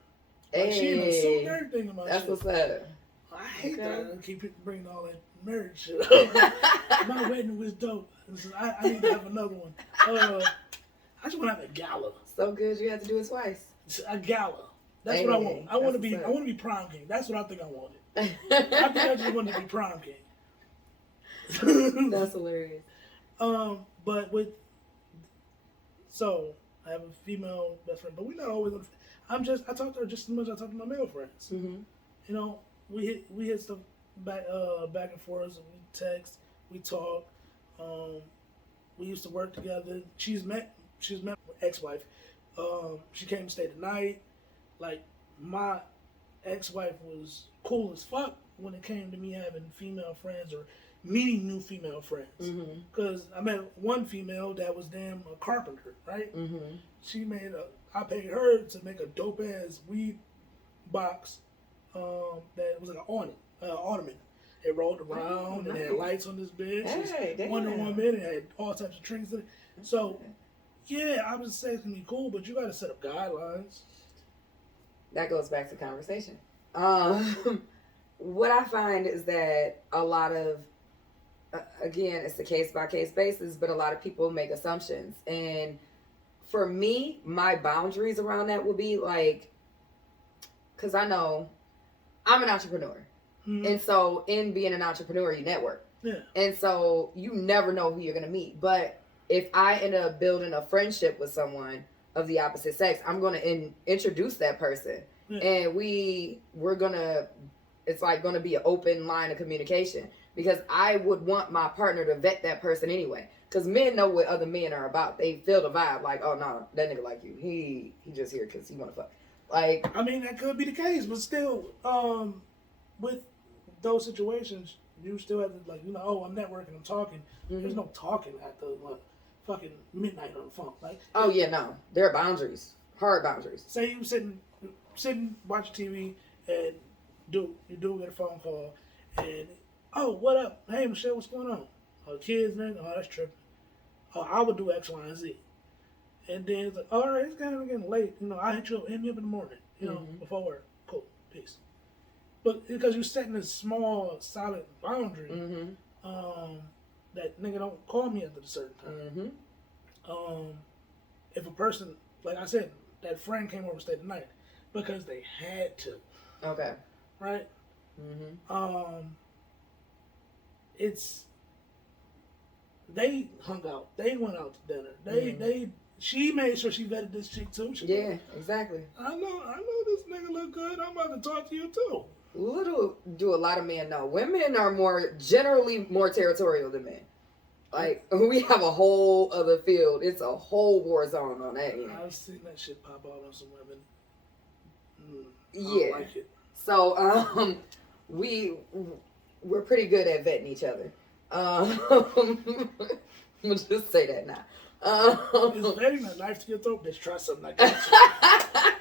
Like, she even assumed everything in my shit. That's what's up. I hate that. I keep bringing all that marriage shit up. My wedding was dope. I need to have another one. I just want to have a gala. So good you had to do it twice. A gala. That's what I want. I want to be prom king. That's what I think I wanted. I think I just wanted to be prom king. That's hilarious. But I have a female best friend, but we're not always. I talk to her just as much as I talk to my male friends. You know, we hit stuff back and forth. We text, we talk. We used to work together. She's met my ex-wife. She came to stay the night. Like, my ex-wife was cool as fuck when it came to me having female friends or meeting new female friends. Because I met one female that was damn a carpenter, right? I paid her to make a dope-ass weed box that was like an ornament. It rolled around and had lights on this bitch. Hey, it was Wonder Woman. It had all types of trinkets in it. So, yeah, I was saying it can be cool, but you got to set up guidelines. That goes back to conversation. What I find is that a lot of, again, it's a case-by-case basis, but a lot of people make assumptions. And for me, my boundaries around that will be like, because I know I'm an entrepreneur. And so in being an entrepreneur, you network. Yeah. And so you never know who you're going to meet. But if I end up building a friendship with someone of the opposite sex, I'm going to introduce that person. And we're going to, it's like going to be an open line of communication. Because I would want my partner to vet that person anyway. Because men know what other men are about. They feel the vibe like, oh, no, that nigga like you. He just here because he want to fuck. Like, I mean, that could be the case. But still, with those situations, you still have to, like, you know, oh, I'm networking, I'm talking. There's no talking at the fucking midnight on the phone. Like, oh yeah, no, there are boundaries, hard boundaries. Say you sitting watching TV, and you do get a phone call, and oh, what up? Hey, Michelle, what's going on? Oh, kids, man. Oh, that's tripping. Oh, I would do X, Y, and Z. And then it's like, all right, it's kind of getting late. I hit me up in the morning. Before work. Cool, peace. But because you're setting a small, solid boundary, that nigga don't call me at a certain time. If a person, like I said, that friend came over to stay the night because they had to. Okay. Right? They hung out. They went out to dinner. She made sure she vetted this chick too. Exactly. I know this nigga look good. I'm about to talk to you too. Little do a lot of men know. Women are generally more territorial than men. Like, we have a whole other field. It's a whole war zone on that end. I've seen that shit pop out on some women. Yeah. I don't like it. So, we're pretty good at vetting each other. I'm gonna just say that now. Is vetting a knife to your throat? Bitch, try something like that.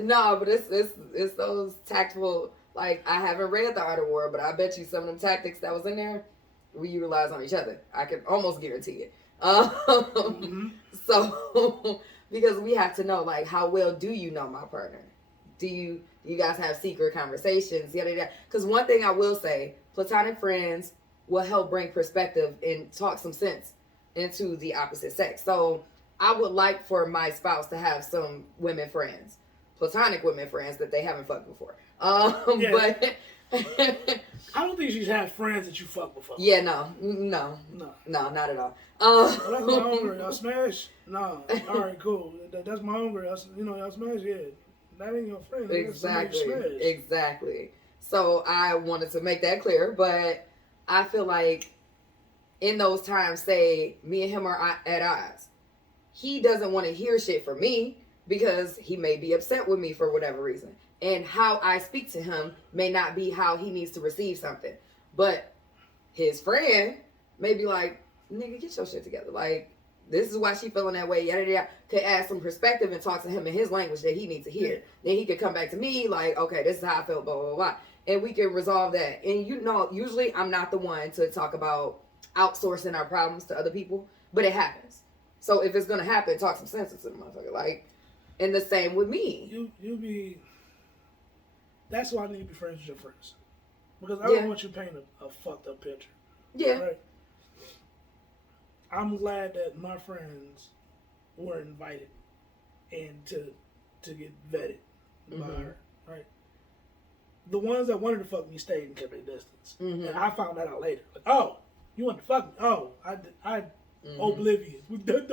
No, but it's those tactful. Like, I haven't read The Art of War, but I bet you some of them tactics that was in there, we utilize on each other. I can almost guarantee it. So, because we have to know, like, how well do you know my partner? Do you guys have secret conversations? Because one thing I will say, platonic friends will help bring perspective and talk some sense into the opposite sex. So I would like for my spouse to have some women friends, platonic women friends that they haven't fucked before. But I don't think you should have friends that you fuck before. Yeah, no, not at all. Well, that's my homegirl. Y'all smash? No. All right, cool. That's my homegirl. Y'all smash? Yeah. That ain't your friend. Exactly. So I wanted to make that clear, but I feel like in those times, say me and him are at odds. He doesn't want to hear shit from me because he may be upset with me for whatever reason. And how I speak to him may not be how he needs to receive something. But his friend may be like, nigga, get your shit together. Like, this is why she feeling that way. Yada, yada. Could add some perspective and talk to him in his language that he needs to hear. Then he could come back to me like, okay, this is how I feel, blah, blah, blah. And we can resolve that. And usually I'm not the one to talk about outsourcing our problems to other people. But it happens. So if it's going to happen, talk some sense into the motherfucker. Like, and the same with me. That's why I need to be friends with your friends. Because I don't want you painting a fucked up picture. Yeah. Right? I'm glad that my friends were invited and to get vetted by her. Right? The ones that wanted to fuck me stayed and kept their distance. And I found that out later. Like, oh, you want to fuck me? Oh, I oblivious. Dumb.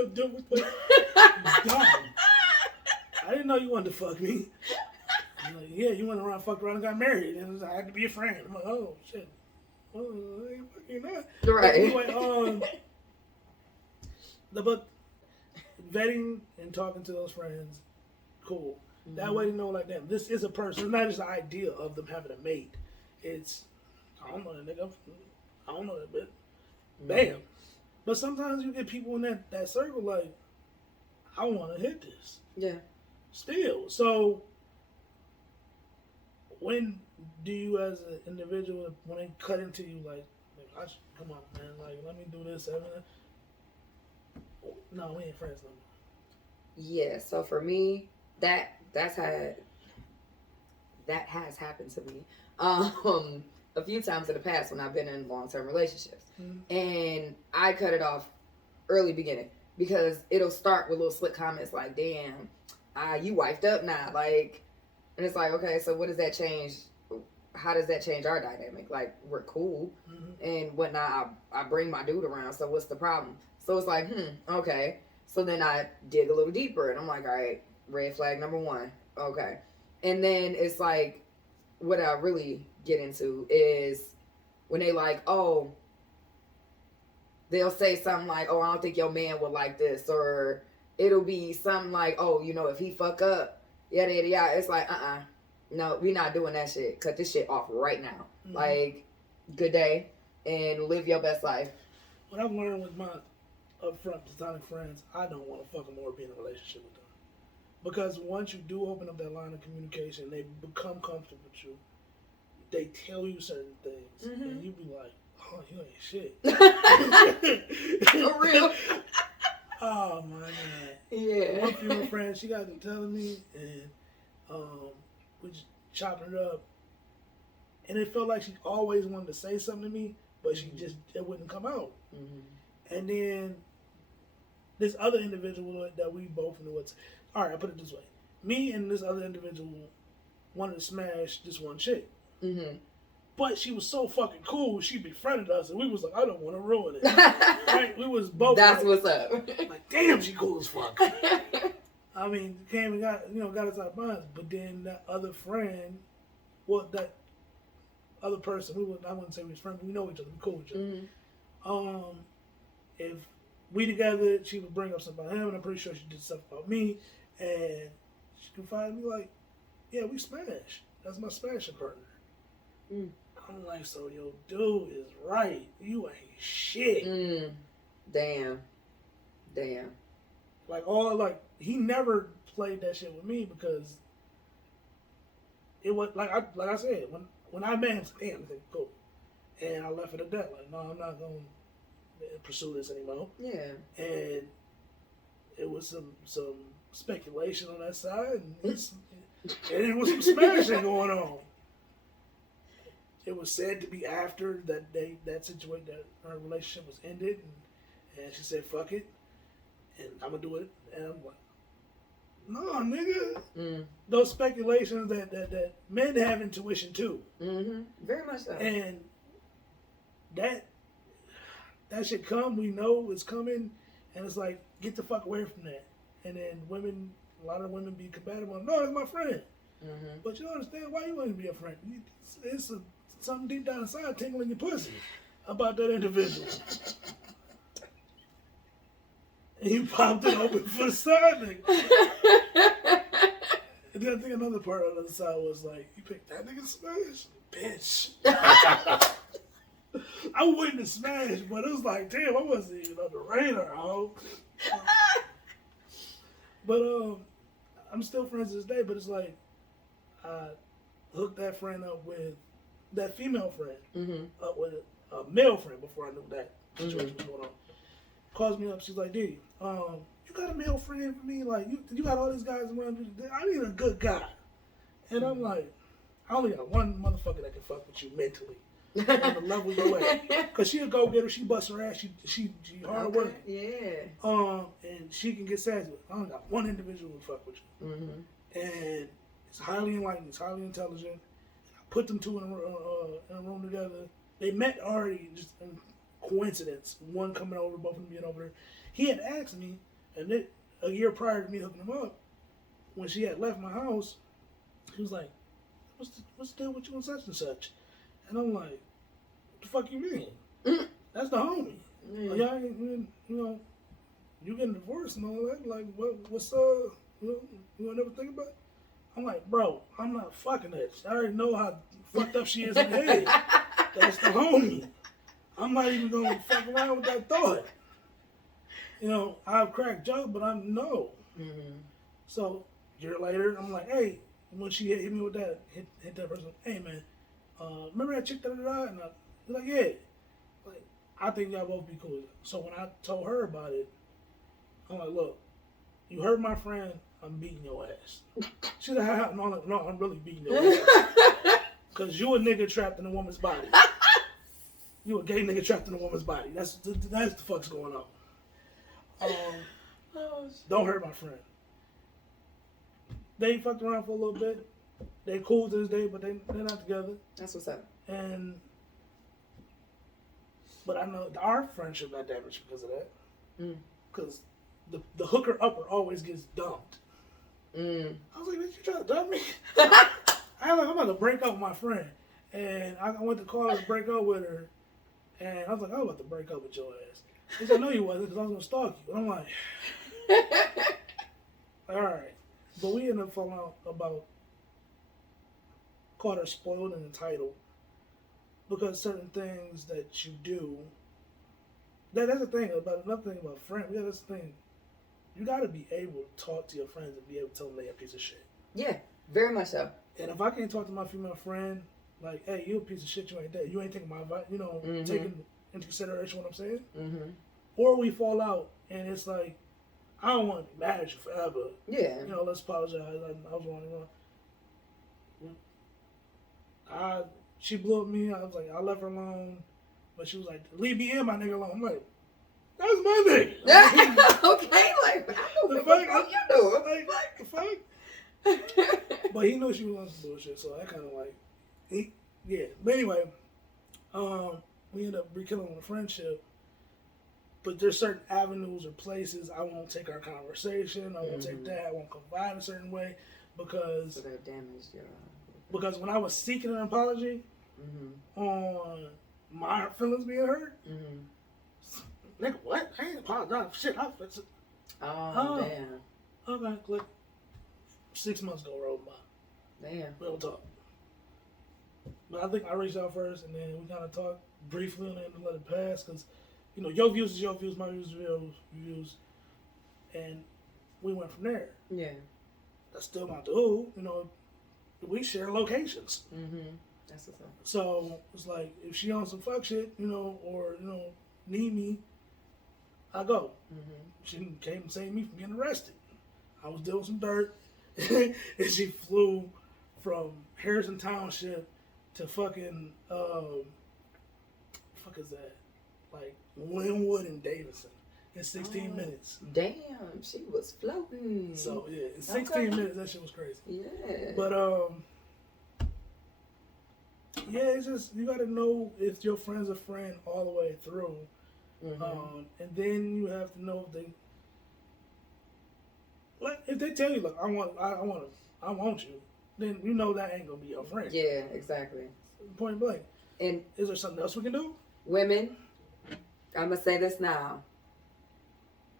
I didn't know you wanted to fuck me. I'm like, yeah, you went around, fucked around, and got married, and I had to be a friend. I'm like, oh shit, I ain't fucking not. Right. But anyway, but vetting and talking to those friends, cool. That way you know, like, damn, this is a person. It's not just the idea of them having a mate. It's, I don't know that nigga. I don't know that bit. Bam. But sometimes you get people in that circle like, I want to hit this. Yeah. Still. So, when do you as an individual, when they cut into you, like come on, man, like, let me do this. No, we ain't friends no more. Yeah, so for me, that has happened to me a few times in the past when I've been in long-term relationships. And I cut it off early beginning because it'll start with little slick comments like, damn, you wifed up now, like, and it's like, okay, so what does that change? How does that change our dynamic? Like, we're cool and whatnot. I bring my dude around, so what's the problem? So it's like, okay. So then I dig a little deeper and I'm like, all right, red flag number 1. Okay. And then it's like, what I really get into is when they like, oh, they'll say something like, oh, I don't think your man would like this. Or it'll be something like, oh, if he fuck up, yada, yada, yada. It's like, no, we not doing that shit. Cut this shit off right now. Like, good day and live your best life. What I've learned with my upfront platonic friends, I don't want to fuck them or be in a relationship with them. Because once you do open up that line of communication, they become comfortable with you. They tell you certain things, and you be like, "Oh, you ain't shit." For real. Oh my god. Yeah. One female friend, she got to telling me, and we just chopping it up, and it felt like she always wanted to say something to me, but it wouldn't come out. And then this other individual that we both knew what's all right. I put it this way: me and this other individual wanted to smash this one chick, but she was so fucking cool. She befriended us, and we was like, I don't want to ruin it. Right? We was both. That's like, what's up. Like, damn, she cool as fuck. I mean, came and got us out of bonds. But then that other friend, that other person, I wouldn't say we was friends, but we know each other, we cool with each other. If we together, she would bring up something about him, and I'm pretty sure she did stuff about me, and she confided in me like, yeah, we smash. That's my smashing partner. I'm like, so yo, dude is right. You ain't shit. Damn. He never played that shit with me because it was like I said, when I met him, damn, I said, cool. And I left it at that. Like, no, I'm not going to pursue this anymore. Yeah. And it was some speculation on that side, and it was some smashing going on. It was said to be after that situation, that her relationship was ended, and she said, fuck it, and I'm going to do it. And I'm like, no, nigga. Those speculations that men have intuition too. Very much so. And that should come. We know it's coming, and it's like, get the fuck away from that. And then a lot of women be combative on, no, it's my friend. But you don't understand why you want to be a friend. It's something deep down inside tingling your pussy about that individual. And you popped it open for the side nigga. And then I think another part on the other side was like, you picked that nigga to smash? Bitch. I wouldn't have smashed, but it was like, damn, I wasn't even on the radar, ho. But I'm still friends to this day, but it's like, I hooked that friend up with that female friend, up with a male friend before I knew that situation was going on. Calls me up, she's like, D, you got a male friend for me? Like, you got all these guys around you. I need a good guy. And I'm like, I only got one motherfucker that can fuck with you mentally. On the level you're at. Because she a go-getter, she busts her ass, she hard working. Yeah. And she can get sassy. I only got one individual who fuck with you. And it's highly enlightened, it's highly intelligent. I put them two in a room together. They met already just in coincidence. One coming over, both of them being over there. He had asked me, and a year prior to me hooking him up, when she had left my house, he was like, what's the deal with you and such and such? And I'm like, what the fuck you mean? That's the homie. Y'all ain't, you getting divorced and all that. Like, what's you don't ever think about it? I'm like, bro, I'm not fucking that. I already know how fucked up she is in the head. That's the homie. I'm not even going to fuck around with that thought. I've cracked jokes, but I know. So, a year later, I'm like, hey, when she hit me with that, hit that person, hey, man, remember that chick that I died? And he's like, yeah. Like, I think y'all both be cool. So when I told her about it, I'm like, look, you hurt my friend, I'm beating your ass. She's like, no, I'm really beating your ass. Because you a nigga trapped in a woman's body. You a gay nigga trapped in a woman's body. That's the fuck's going on. Don't hurt my friend. They fucked around for a little bit. They cool to this day, but they're not together. That's what's up. But I know our friendship got damaged because of that. Because the hooker upper always gets dumped. I was like, bitch, you trying to dump me? I'm about to break up with my friend. And I went to call her to break up with her. And I was like, I was about to break up with your ass. She said, no, you wasn't, because I was going to stalk you. And I'm like, all right. But we ended up falling out about, called her spoiled and entitled. Because certain things that you do, that's the thing, another thing about friends. Yeah, that's the thing. you got to be able to talk to your friends and be able to tell them they a piece of shit. Yeah, very much so. And if I can't talk to my female friend, like, hey, you a piece of shit, you ain't that. You ain't taking my advice, taking into consideration what I'm saying. Mm-hmm. Or we fall out, and it's like, I don't want to be mad at you forever. Yeah. Let's apologize. I was wrong. She blew up me. I was like, I left her alone. But she was like, leave me and my nigga alone. I'm like, that's my nigga. Okay, like, the fuck? What you doing? Like, the fuck? But he knew she was on some bullshit, so I kind of like, yeah. But anyway, we ended up rekindling the friendship. But there's certain avenues or places I won't take our conversation. I won't take that. I won't confide in a certain way because so that damaged your. Because when I was seeking an apology on my feelings being hurt, nigga, what? I ain't apologizing for shit. Oh, damn. Okay, click. 6 months ago, rolled by. Damn. We don't talk. But I think I reached out first, and then we kind of talked briefly and then let it pass because, your views is your views, my views is your views, and we went from there. Yeah. That's still my dude. We share locations. That's what's up. So it's like if she on some fuck shit, or need me, I go. She came and saved me from getting arrested. I was dealing with some dirt, and she flew from Harrison Township to fucking fuck is that? Like Linwood and Davidson in 16 minutes. Damn, she was floating. So yeah, in 16 minutes, that shit was crazy. Yeah. But yeah, it's just you gotta know if your friend's a friend all the way through, and then you have to know if they tell you like I want you, then that ain't gonna be your friend. Yeah, exactly. Point blank. And is there something else we can do? Women, I'm gonna say this now.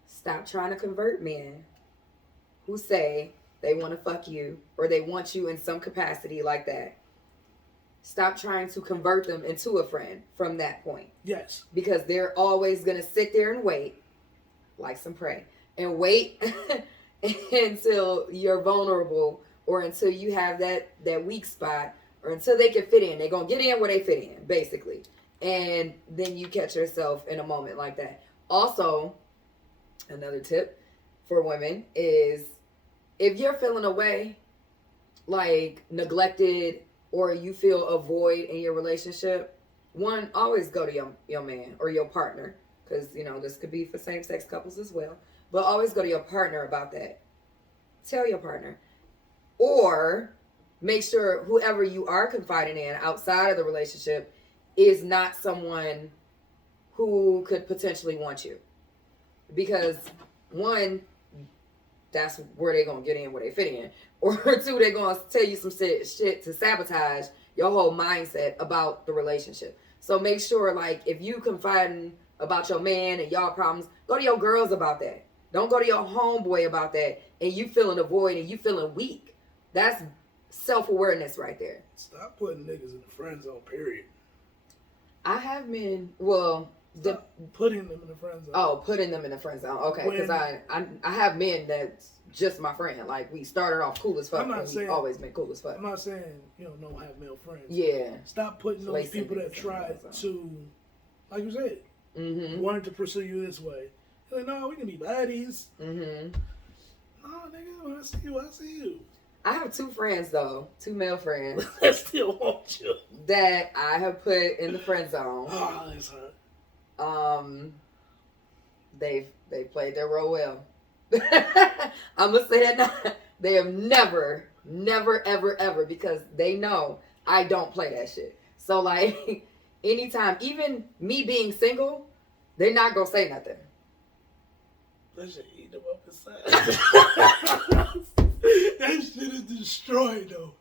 Stop trying to convert men who say they want to fuck you or they want you in some capacity like that. Stop trying to convert them into a friend from that point. Yes. Because they're always going to sit there and wait, like some prey, and wait until you're vulnerable or until you have that weak spot or until they can fit in. They're going to get in where they fit in, basically. And then you catch yourself in a moment like that. Also, another tip for women is if you're feeling away, like neglected, or you feel a void in your relationship, one, always go to your man or your partner, because, this could be for same-sex couples as well, but always go to your partner about that. Tell your partner. Or make sure whoever you are confiding in outside of the relationship is not someone who could potentially want you. Because, one, that's where they're going to get in, where they fit in. Or two, they're going to tell you some shit to sabotage your whole mindset about the relationship. So make sure, like, if you confiding about your man and y'all problems, go to your girls about that. Don't go to your homeboy about that and you feeling a void and you feeling weak. That's self-awareness right there. Stop putting niggas in the friend zone, period. I have men, putting them in the friend zone. Oh, putting them in the friend zone. Okay, because I have men that's just my friend. Like, we started off cool as fuck and we always been cool as fuck. I'm not saying don't have male friends. Yeah. Stop putting those people that try to, like you said, wanted to pursue you this way. You're like, no, we can be buddies. No, nigga, when I see you. I have two friends though, two male friends. I still want you. That I have put in the friend zone. Oh, that's hurt. They've played their role well. I'm gonna say that now. They have never, ever, ever, because they know I don't play that shit. So like, anytime, even me being single, they're not gonna say nothing. That shit eat them up inside. That shit is destroyed though.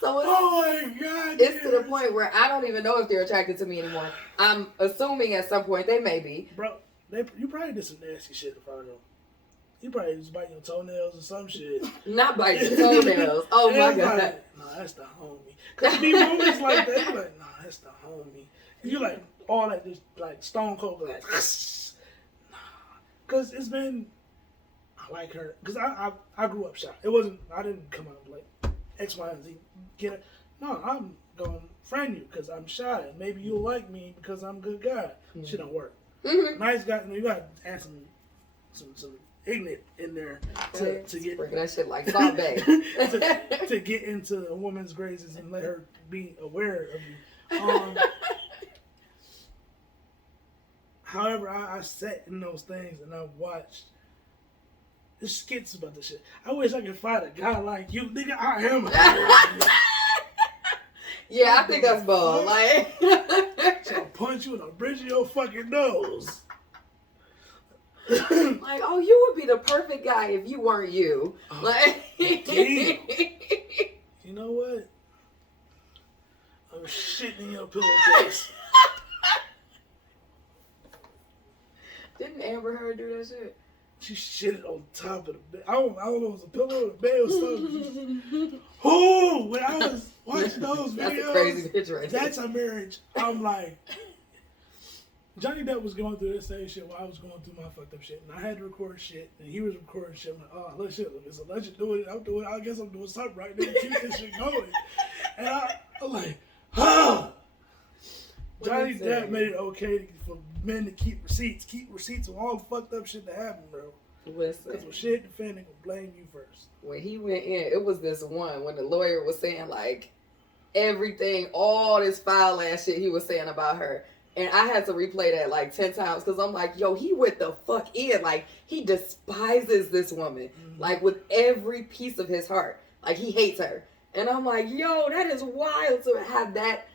So oh my God! It's to the point where I don't even know if they're attracted to me anymore. I'm assuming at some point they may be. Bro, you probably did some nasty shit if I know. You probably was biting your toenails or some shit. Not biting toenails. Oh my God. Like, nah, that's the homie. Cause be moments like that, you're like, nah, that's the homie. And you like all that, just like stone cold, like, nah. Cause it's been, I I like her because I grew up shy. I didn't come out like X, Y, and Z. Get it? No, I'm gonna friend you because I'm shy. Maybe you'll like me because I'm a good guy. Shit don't work. Nice guy. You got to add some ignorant in there to get bring that shit like Salt Bay to get into a woman's graces and let her be aware of you. However, I sat in those things and I watched the skits about this shit. I wish I could find a guy like you, nigga. I am. Yeah, I think that's bold. Like, so I'll punch you in the bridge of your fucking nose. Like, oh, you would be the perfect guy if you weren't you. Like, damn. You know what? I'm shitting in your pillowcase. Didn't Amber Heard do that shit? She shitted on top of the bed. I don't know if it was a pillow or the bed or something. Oh, when I was watching those videos, that's a crazy picture right there. That's a marriage. I'm like, Johnny Depp was going through the same shit while I was going through my fucked up shit. And I had to record shit, and he was recording shit. I'm like, oh, let's shit. It's a legend doing it. I'm doing it. I guess I'm doing something right now to keep this shit going. And I'm like, ah. Johnny Depp made it okay for men to keep receipts of all the fucked up shit that happened, bro. Listen. Because when shit defending, will blame you first. When he went in, it was this one when the lawyer was saying like everything, all this foul ass shit he was saying about her. And I had to replay that like 10 times because I'm like, yo, he went the fuck in. Like, he despises this woman, like with every piece of his heart. Like, he hates her. And I'm like, yo, that is wild to have that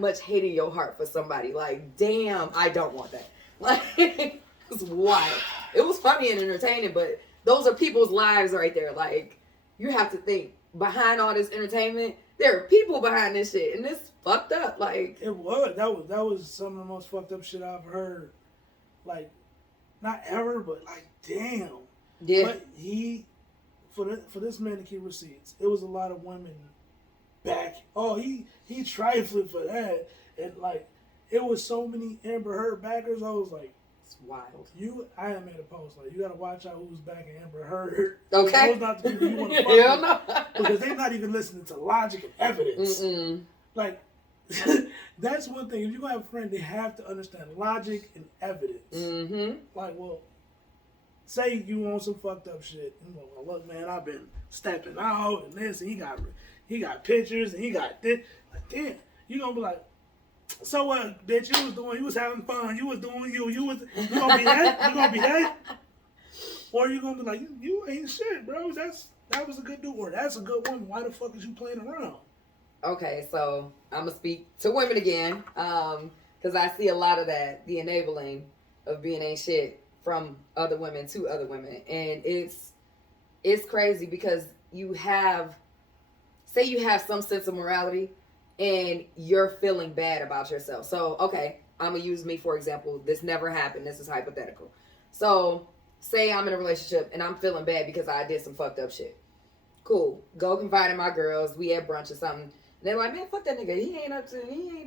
much hate in your heart for somebody. Like, damn, I don't want that. Like, it's wild. It was funny and entertaining, but those are people's lives right there. Like, you have to think, behind all this entertainment, there are people behind this shit, and it's fucked up. Like, it was. That was some of the most fucked up shit I've heard. Like, not ever, but like, damn. Yeah. But for this man to keep receipts, it was a lot of women back. Oh, he trifling for that, and like, it was so many Amber Heard backers. I was like, it's wild. I had made a post like, you gotta watch out who's backing Amber Heard. Okay. Those not the people you want to fuck Hell with, no. because they're not even listening to logic and evidence. Mm-mm. Like, that's one thing. If you have a friend, they have to understand logic and evidence. Mm-hmm. Like, well, say you want some fucked up shit. Well, look, man, I've been stepping out and this, and he got pictures and he got this. Like, damn, you gonna be like, so what, bitch? You was having fun. You was doing you. You gonna be that? You gonna be that? Or you gonna be like, you ain't shit, bro. That was a good dude. Or that's a good woman. Why the fuck is you playing around? Okay, so I'm gonna speak to women again, because I see a lot of that, the enabling of being ain't shit from other women to other women, and it's crazy because you have some sense of morality, and you're feeling bad about yourself. So, okay, I'm gonna use me for example. This never happened. This is hypothetical. So, say I'm in a relationship and I'm feeling bad because I did some fucked up shit. Cool. Go confide in my girls. We at brunch or something. They're like, man, fuck that nigga. He ain't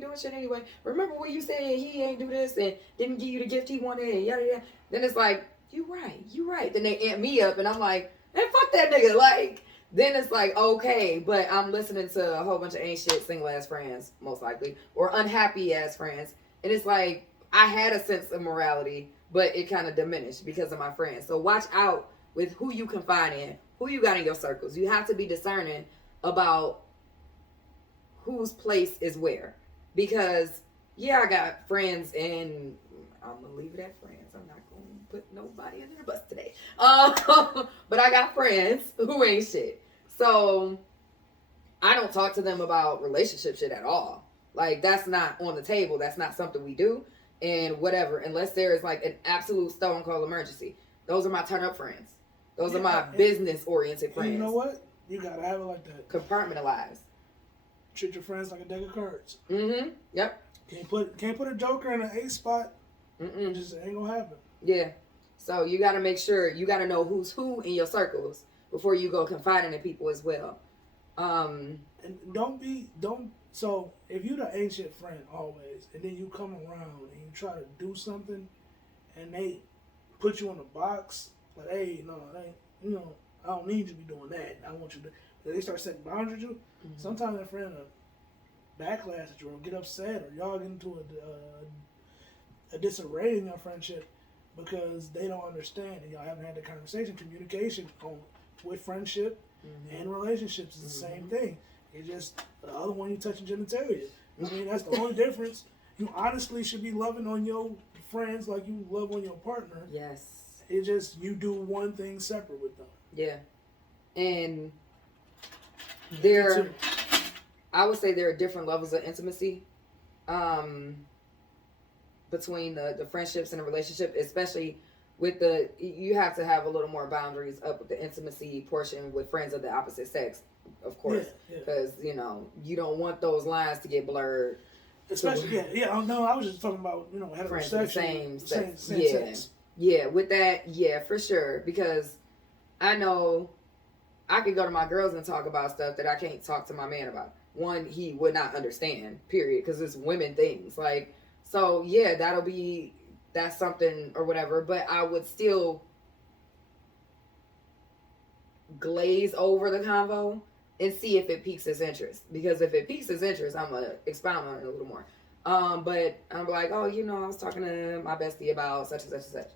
doing shit anyway. Remember when you said he ain't do this and didn't give you the gift he wanted and yada yada. Then it's like, you right. Then they amp me up and I'm like, man, fuck that nigga. Like, then it's like, okay, but I'm listening to a whole bunch of ain't shit single ass friends, most likely, or unhappy ass friends. And it's like, I had a sense of morality, but it kind of diminished because of my friends. So watch out with who you confide in, who you got in your circles. You have to be discerning about whose place is where. Because, yeah, I got friends, and I'm going to leave it at friends. I'm not going to put nobody in their bus today. But I got friends who ain't shit. So, I don't talk to them about relationship shit at all. Like, that's not on the table. That's not something we do. And whatever, unless there is like an absolute stone cold emergency. Those are my turn up friends. Those are my business oriented friends. You know what? You gotta have it like that. Compartmentalized. Treat your friends like a deck of cards. Mm-hmm. Yep. Can't put a joker in an ace spot. Mm-mm. It just ain't gonna happen. Yeah. So you gotta make sure you gotta know who's who in your circles before you go confiding in people as well. And so if you're the ancient friend always, and then you come around and you try to do something, and they put you in a box, like, hey, no, I don't need you to be doing that. I want you to. They start setting boundaries. Sometimes that friend backlash at you or get upset or y'all get into a disarray in your friendship because they don't understand and y'all haven't had the conversation. Communication with friendship and relationships is the same thing. It's just the other one you touching genitalia. I mean, that's the only difference. You honestly should be loving on your friends like you love on your partner. Yes. It's just you do one thing separate with them. Yeah. And I would say there are different levels of intimacy between the friendships and the relationship, especially with you have to have a little more boundaries up with the intimacy portion with friends of the opposite sex, of course, because you don't want those lines to get blurred. Especially, no, I was just talking about friends of the same sex. Sex. Yeah, with that, yeah, for sure, because I know I could go to my girls and talk about stuff that I can't talk to my man about. One, he would not understand, period, because it's women things. Like, so, yeah, that's something or whatever. But I would still glaze over the convo and see if it piques his interest. Because if it piques his interest, I'm going to expound on it a little more. But I'm like, oh, I was talking to my bestie about such and such and such.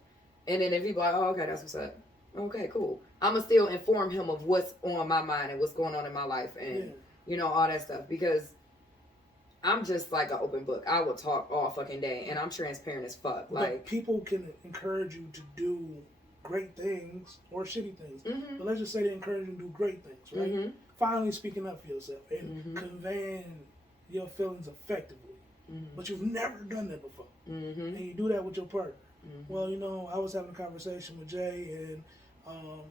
And then if he's like, oh, okay, that's what's up. Okay, cool. I'm going to still inform him of what's on my mind and what's going on in my life and, all that stuff. Because I'm just like an open book. I will talk all fucking day and I'm transparent as fuck. But people can encourage you to do great things or shitty things. But let's just say they encourage you to do great things, right? Finally speaking up for yourself and conveying your feelings effectively. But you've never done that before. And you do that with your partner. Well, I was having a conversation with Jay and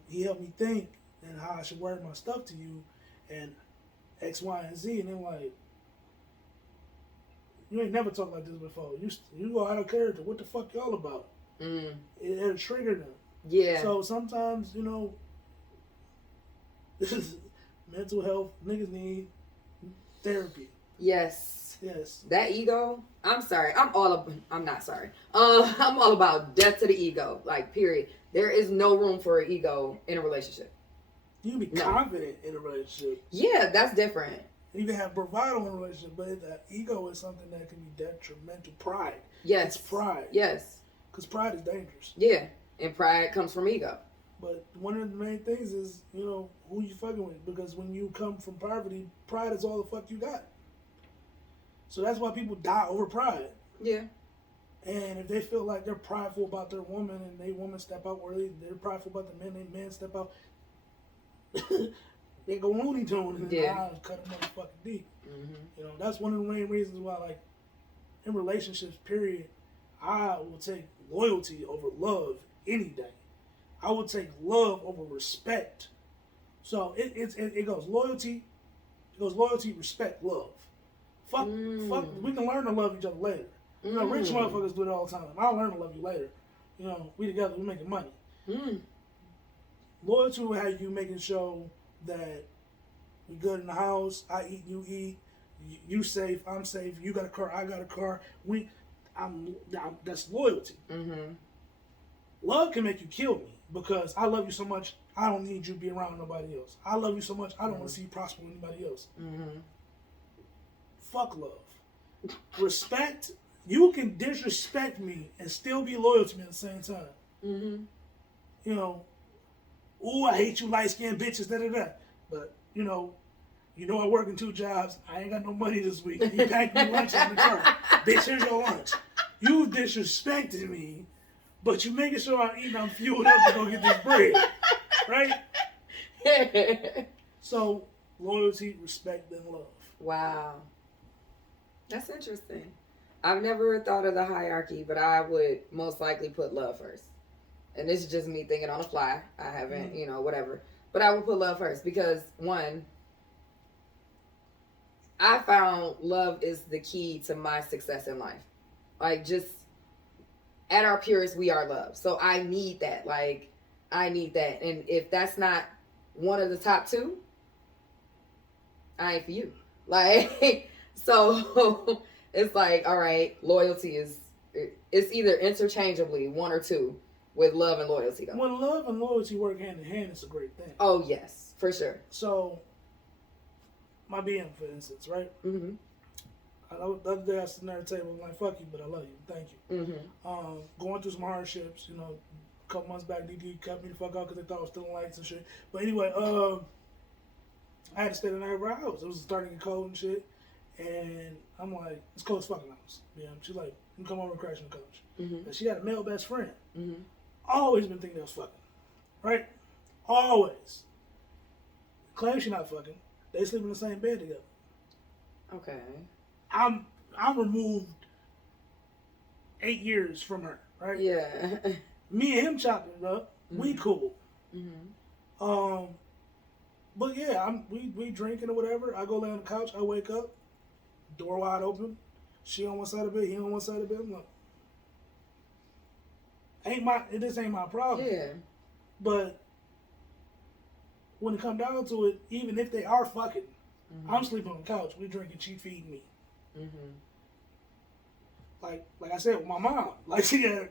he helped me think and how I should word my stuff to you and X, Y, and Z. And then like, you ain't never talked like this before. You go out of character. What the fuck y'all about? It'll trigger them. Yeah. So sometimes, this is mental health. Niggas need therapy. Yes. Yes. That ego, I'm sorry. I'm not sorry. I'm all about death to the ego. Like, period. There is no room for an ego in a relationship. You can be confident in a relationship. Yeah, that's different. You can have bravado in a relationship, but the ego is something that can be detrimental. Pride. Yes. It's pride. Yes. Because pride is dangerous. Yeah. And pride comes from ego. But one of the main things is, who you fucking with. Because when you come from poverty, pride is all the fuck you got. So that's why people die over pride. Yeah. And if they feel like they're prideful about their woman and they woman step out, or they're prideful about the men step out, they go Looney Tunes and their eyes cut them motherfucking deep. That's one of the main reasons why, like, in relationships, period, I will take loyalty over love any day. I will take love over respect. So it goes loyalty, respect, love. Fuck, we can learn to love each other later. Rich motherfuckers do it all the time. I'll learn to love you later. We together, we making money. Loyalty will have you making sure that we good in the house. I eat, you eat. You safe, I'm safe. You got a car, I got a car. That's loyalty. Love can make you kill me because I love you so much. I don't need you to be around nobody else. I love you so much. I don't want to see you prosper with anybody else. Fuck love. Respect. You can disrespect me and still be loyal to me at the same time. Ooh, I hate you light-skinned bitches, da-da-da. But, I work in 2 jobs. I ain't got no money this week. You packed me lunch on the car. Bitch, here's your lunch. You disrespected me, but you making sure I'm eating, I'm fueled up to go get this bread. Right? So, loyalty, respect, and love. Wow. That's interesting. I've never thought of the hierarchy, but I would most likely put love first. And this is just me thinking on the fly. I haven't, whatever. But I would put love first because, one, I found love is the key to my success in life. Like, just at our purest, we are love. So I need that. Like, I need that. And if that's not one of the top 2, I ain't for you. Like, so it's like, all right, loyalty it's either interchangeably 1 or 2. with love and loyalty, though. When love and loyalty work hand in hand, it's a great thing. Oh, yes, for sure. So, my BM, for instance, right? Mm-hmm. I know the other day I was sitting there at the table, I'm like, fuck you, but I love you. Thank you. Mm-hmm. Going through some hardships, you know, a couple months back, DD cut me the fuck out because they thought I was stealing lights and shit. But anyway, I had to stay the night where I was. It was starting to get cold and shit. And I'm like, it's cold as fucking house. Yeah, she's like, you can come over and crash on the couch. Mm-hmm. And she had a male best friend. Mm-hmm. Always been thinking they was fucking. Right? Always. Claim she not fucking. They sleep in the same bed together. Okay. I'm removed 8 years from her, right? Yeah. Me and him chopping it up. Mm-hmm. We cool. Mm-hmm. But yeah, we drinking or whatever. I go lay on the couch. I wake up, door wide open. She on one side of the bed. He on one side of the bed. I'm like, this ain't my problem. Yeah. But when it come down to it, even if they are fucking, mm-hmm. I'm sleeping on the couch. We drinking. She feeding me. Mm-hmm. Like I said with my mom. Like she had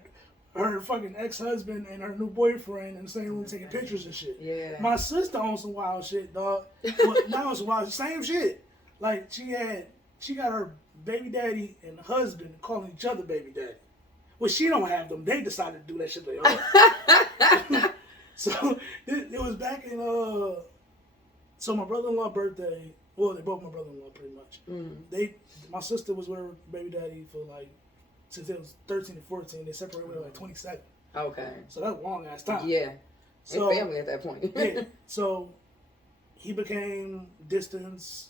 her fucking ex-husband and her new boyfriend in the same room taking pictures and shit. Yeah. My sister on some wild shit, dog. But now it's wild, same shit. Like she got her baby daddy and husband calling each other baby daddy. Well, she don't have them. They decided to do that shit later. So it was back in so my brother-in-law birthday. Well, they both my brother-in-law pretty much. Mm-hmm. My sister was with her baby daddy for like since it was 13 and 14. They separated when they were like 27. Okay. So that's a long ass time. Yeah. So, and family at that point. Yeah. So he became distance,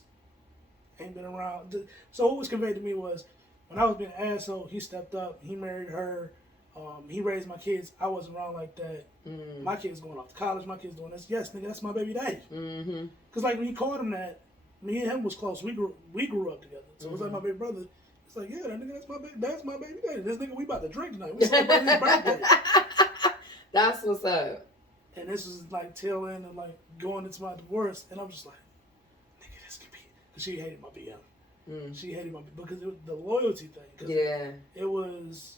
ain't been around. So what was conveyed to me was when I was being an asshole, he stepped up, he married her, he raised my kids. I wasn't around like that. Mm. My kids going off to college, my kids doing this. Yes, nigga, that's my baby daddy. Mm-hmm. Cause like when he called him that, me and him was close. We grew up together. So mm-hmm. It was like my baby brother. It's like, yeah, that nigga, that's my baby daddy. This nigga, we about to drink tonight. We celebrating his birthday. That's what's up. And this was like tail end of like going into my divorce, and I'm just like, nigga, this could be. Cause she hated my BM. Mm. She hated my because it was the loyalty thing. Cause yeah. It was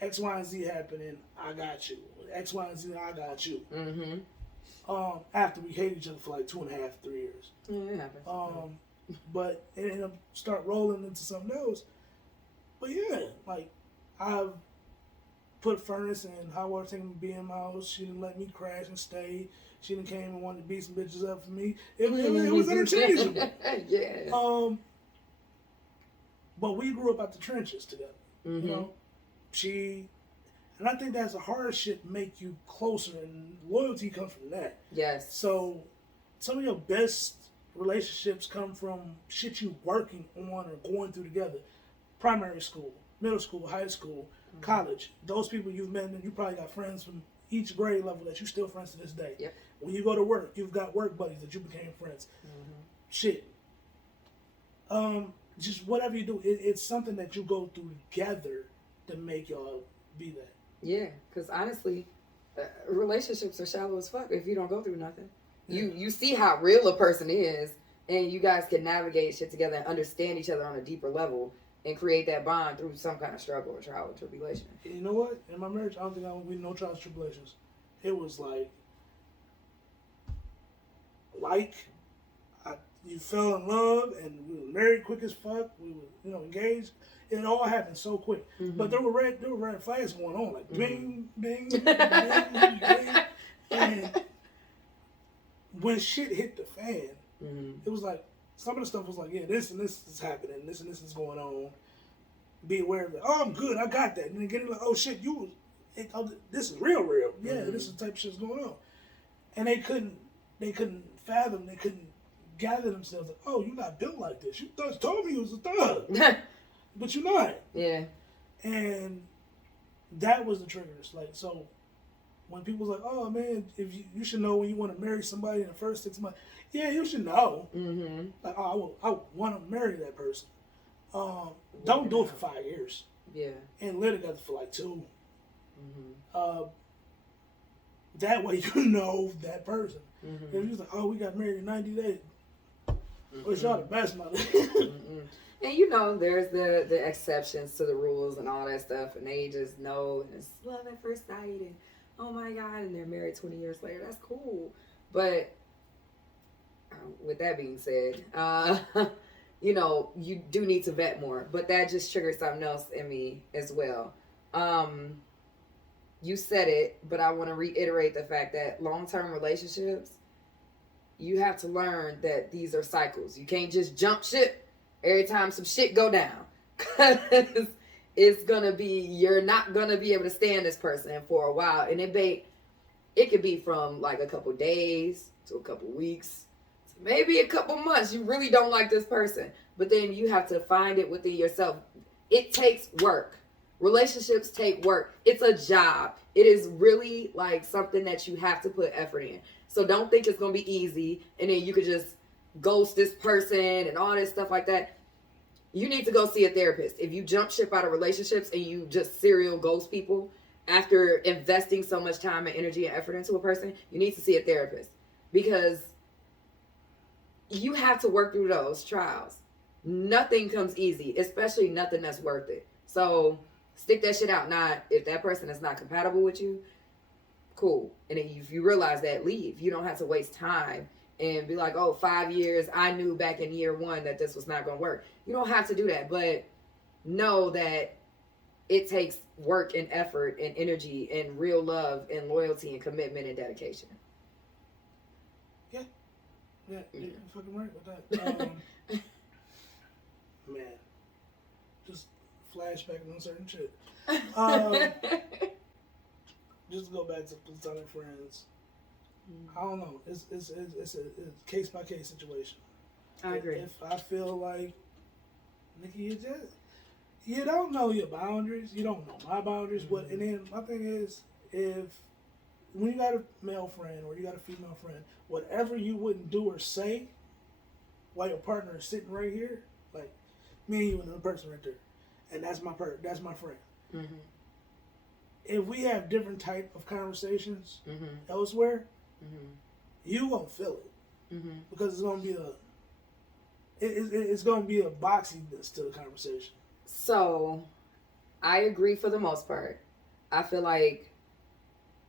X, Y, and Z happening. I got you. X, Y, and Z. I got you. Mm-hmm. After we hated each other for like 2.5, 3 years. Yeah, it happens. But it ended up start rolling into something else. But yeah, like I've put furnace and hot water tank in the BM house. She didn't let me crash and stay. She didn't came and wanted to beat some bitches up for me. It was interchangeable. Yeah. But we grew up out the trenches together. Mm-hmm. You know, and I think that's a hardship make you closer, and loyalty comes from that. Yes. So some of your best relationships come from shit you working on or going through together. Primary school, middle school, high school, mm-hmm. college. Those people you've met, and you probably got friends from each grade level that you're still friends to this day. Yep. When you go to work, you've got work buddies that you became friends. Mm-hmm. Shit. Just whatever you do, it's something that you go through together to make y'all be that. Yeah, because honestly, relationships are shallow as fuck if you don't go through nothing. Yeah. You see how real a person is, and you guys can navigate shit together and understand each other on a deeper level and create that bond through some kind of struggle or trial or tribulation. You know what? In my marriage, I don't think I would be no trials and tribulations. It was like you fell in love and we were married quick as fuck. We were, engaged. It all happened so quick. Mm-hmm. But there were red flags going on, like bing, bing, bing, bing. And when shit hit the fan, mm-hmm. It was like some of the stuff was like, yeah, this and this is happening, this and this is going on. Be aware of it. Oh, I'm good. I got that. And then getting like, oh shit, this is real. Yeah, mm-hmm. This is the type of shit's going on. And they couldn't fathom. They couldn't gather themselves. Like, oh, you're not built like this. You told me you was a thug, but you're not. Yeah. And that was the triggers. Like, so when people was like, oh man, if you should know when you want to marry somebody in the first 6 months. Yeah, you should know. Mm-hmm. Like, oh, I want to marry that person. Don't do it for 5 years. Yeah. And live together for like 2. Mm-hmm. That way you know that person. Mm-hmm. If you was like, oh, we got married in 90 days. Mm-hmm. Well, y'all the best, mother. Mm-hmm. And there's the exceptions to the rules and all that stuff, and they just know, and it's love at first sight, and oh my God, and they're married 20 years later. That's cool. But with that being said, you do need to vet more. But that just triggered something else in me as well. You said it, but I want to reiterate the fact that long-term relationships, you have to learn that these are cycles. You can't just jump ship every time some shit go down. Because it's going to be, you're not going to be able to stand this person for a while. And it could be from like a couple days to a couple weeks, to maybe a couple months. You really don't like this person. But then you have to find it within yourself. It takes work. Relationships take work. It's a job. It is really like something that you have to put effort in. So don't think it's going to be easy and then you could just ghost this person and all this stuff like that. You need to go see a therapist. If you jump ship out of relationships and you just serial ghost people after investing so much time and energy and effort into a person, you need to see a therapist because you have to work through those trials. Nothing comes easy, especially nothing that's worth it. So stick that shit out. Not if that person is not compatible with you, cool. And if you realize that, leave. You don't have to waste time and be like, oh, 5 years, I knew back in year 1 that this was not going to work. You don't have to do that, but know that it takes work and effort and energy and real love and loyalty and commitment and dedication. Yeah, you're fucking right with that. Man, just flashbacking on certain shit. Just to go back to platonic friends. I don't know. It's a case by case situation. I agree. If I feel like, Nikki, you don't know your boundaries. You don't know my boundaries. Mm-hmm. And then my thing is, when you got a male friend or you got a female friend, whatever you wouldn't do or say while your partner is sitting right here, like me and you and another person right there, and that's my friend. Mm-hmm. If we have different type of conversations mm-hmm. elsewhere, mm-hmm. you gonna feel it mm-hmm. because it's gonna be a boxiness to the conversation. So, I agree for the most part. I feel like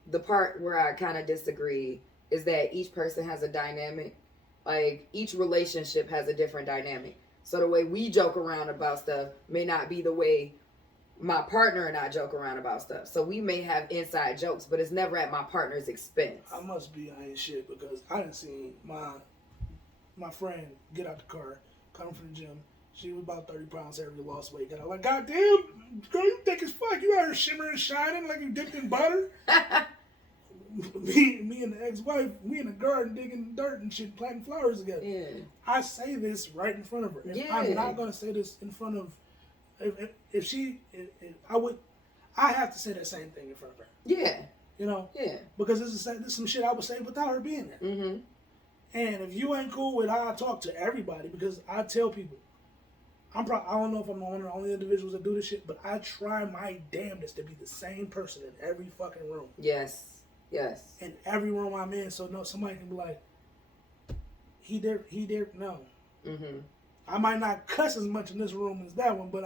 the part where I kind of disagree is that each person has a dynamic. Like, each relationship has a different dynamic. So the way we joke around about stuff may not be the way my partner and I joke around about stuff. So we may have inside jokes, but it's never at my partner's expense. I must be I ain't shit because I didn't see my friend get out the car, come from the gym. She was about 30 pounds heavier, lost weight. Got like, God damn, girl, you thick as fuck. You out here shimmering and shining like you dipped in butter. me and the ex-wife, we in the garden digging dirt and shit, planting flowers together. Yeah. I say this right in front of her. Yeah. I'm not gonna say this in front of. I have to say that same thing in front of her. Yeah. You know? Yeah. Because this is some shit I would say without her being there. Mm-hmm. And if you ain't cool with how I talk to everybody, because I tell people, I don't know if I'm one of the only individuals that do this shit, but I try my damnedest to be the same person in every fucking room. Yes. Yes. In every room I'm in, so no, somebody can be like, he there, no. Mm-hmm. I might not cuss as much in this room as that one, but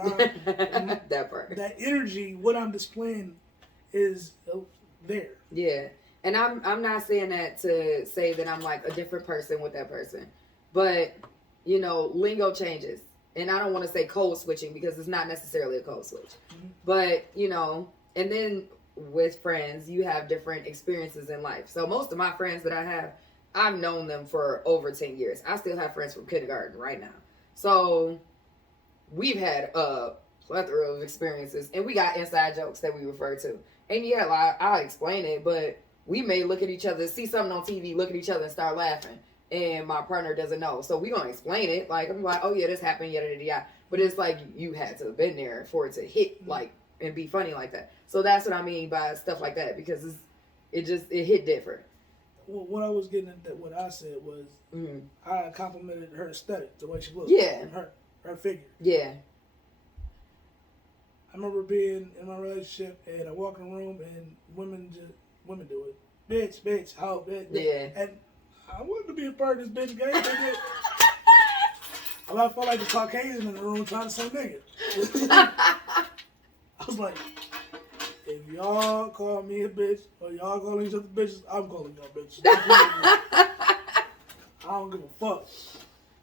that part. That energy, what I'm displaying, is there. Yeah, and I'm not saying that to say that I'm like a different person with that person, but lingo changes, and I don't want to say code switching because it's not necessarily a code switch, mm-hmm. but and then with friends, you have different experiences in life. So most of my friends that I have, I've known them for over 10 years. I still have friends from kindergarten right now. So we've had a plethora of experiences, and we got inside jokes that we refer to. And yeah, like, I'll explain it, but we may look at each other, see something on TV, look at each other and start laughing. And my partner doesn't know. So we're going to explain it. Like, I'm like, oh yeah, this happened, yada, yada, yada. But it's like you had to have been there for it to hit, like, and be funny like that. So that's what I mean by stuff like that, because it hit different. Well, what I was getting at, what I said was, mm-hmm. I complimented her aesthetic, the way she looked. Yeah. And her figure. Yeah. I remember being in my relationship and I walk in the room and women do it. Bitch, how, bitch. Yeah. And I wanted to be a part of this bitch game. I felt like the Caucasian in the room trying to say nigga. I was like, If y'all call me a bitch or y'all calling each other bitches, I'm calling y'all bitches. I don't give a fuck.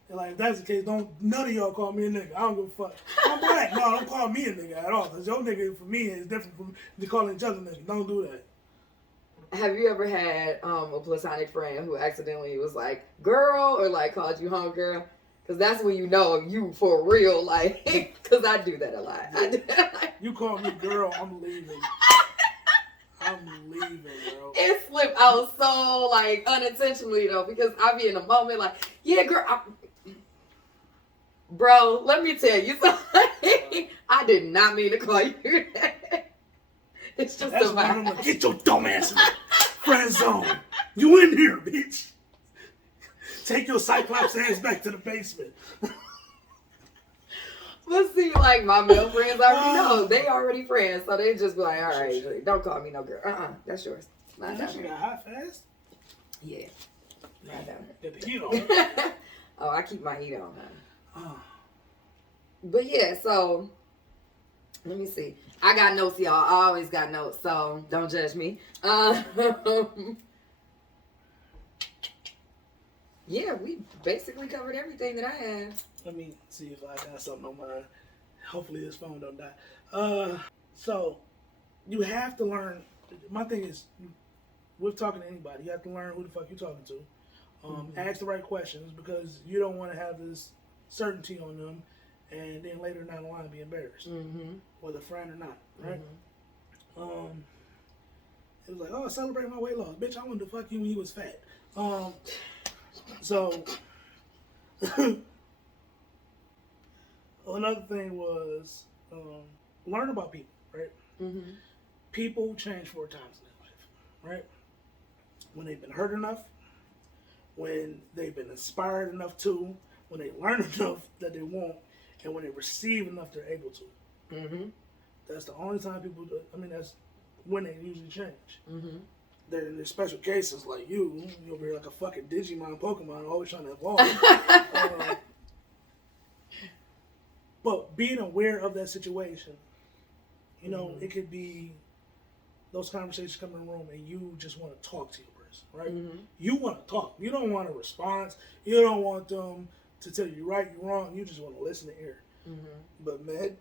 And like, if that's the case, don't none of y'all call me a nigga. I don't give a fuck. I'm black. No, don't call me a nigga at all. Because your nigga for me is different from the calling each other nigga. Don't do that. Have you ever had a platonic friend who accidentally was like girl or like called you homegirl? Because that's when you know you for real, like, because I do that a lot. You call me girl, I'm leaving. I'm leaving, bro. It slipped out so like unintentionally though, because I be in a moment like, yeah, girl. Bro, let me tell you something. I did not mean to call you that. It's just that's why I'm like, get your dumb ass in the friend zone. You in here, bitch. Take your Cyclops ass back to the basement. But see, like, my male friends already know. They already friends, so they just be like, all right, don't call me no girl. That's yours. Not down She here. got hot fast? Yeah. Not down here. Get the heat on. Oh, I keep my heat on, man. Oh. But yeah, so, let me see. I got notes, y'all. I always got notes, so don't judge me. Yeah, we basically covered everything that I had. Let me see if I got something on mine. Hopefully this phone don't die. So you have to learn. My thing is, with talking to anybody, you have to learn who the fuck you're talking to. Ask the right questions because you don't want to have this certainty on them, and then later down the line be embarrassed, whether friend or not, right? It was like, oh, celebrate my weight loss, bitch. I wanted to fuck you when you was fat. So. Another thing was learn about people, right? People change 4 times in their life, right? When they've been hurt enough, when they've been inspired enough to, when they learn enough that they won't, and when they receive enough they're able to. That's the only time people do. I mean, that's when they usually change. There's special cases like you're over here like a fucking Digimon Pokemon, always trying to evolve. But being aware of that situation, you know, it could be those conversations come in the room and you just want to talk to your person, right? You want to talk. You don't want a response. You don't want them to tell you right, you wrong. You just want to listen to hear. But men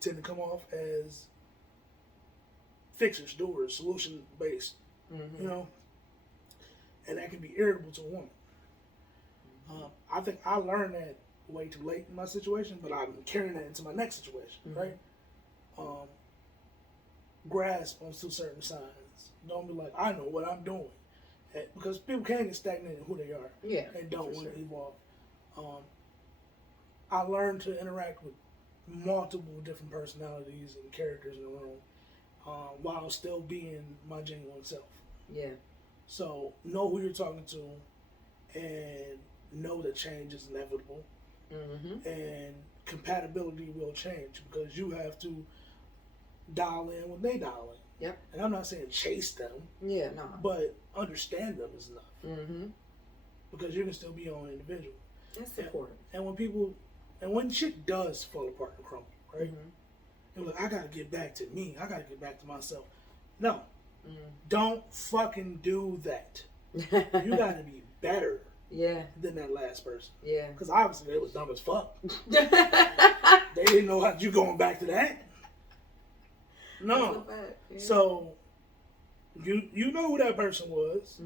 tend to come off as fixers, doers, solution based, you know, and that can be irritable to a woman. I think I learned that way too late in my situation, but I'm carrying that into my next situation, right? Grasp onto certain signs. Don't be like, I know what I'm doing. Because people can get stagnated in who they are and don't want to evolve. I learned to interact with multiple different personalities and characters in the room while still being my genuine self. Yeah. So know who you're talking to and know that change is inevitable. And compatibility will change because you have to dial in when they dial in. Yep. And I'm not saying chase them. Yeah, no. But understand them is enough. Because you can still be your own individual. That's important. And when shit does fall apart and crumble, right? You're like, I gotta get back to me. I gotta get back to myself. No. Don't fucking do that. You gotta be better. Than that last person. Because obviously they was dumb as fuck. They didn't know how you going back to that. No. So you know who that person was.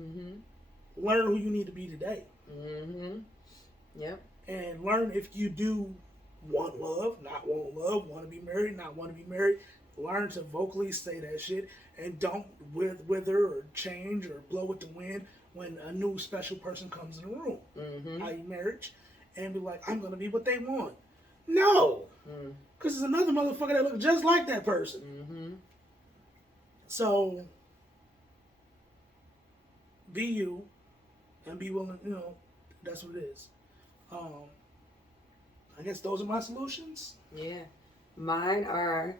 Learn who you need to be today. Yep. And learn if you do want love, not want love, want to be married, not want to be married. Learn to vocally say that shit and don't wither or change or blow with the wind when a new special person comes in the room, i.e. marriage, and be like, I'm going to be what they want. No. Because there's another motherfucker that looks just like that person. So, be you and be willing, you know, that's what it is. I guess those are my solutions. Yeah. Mine are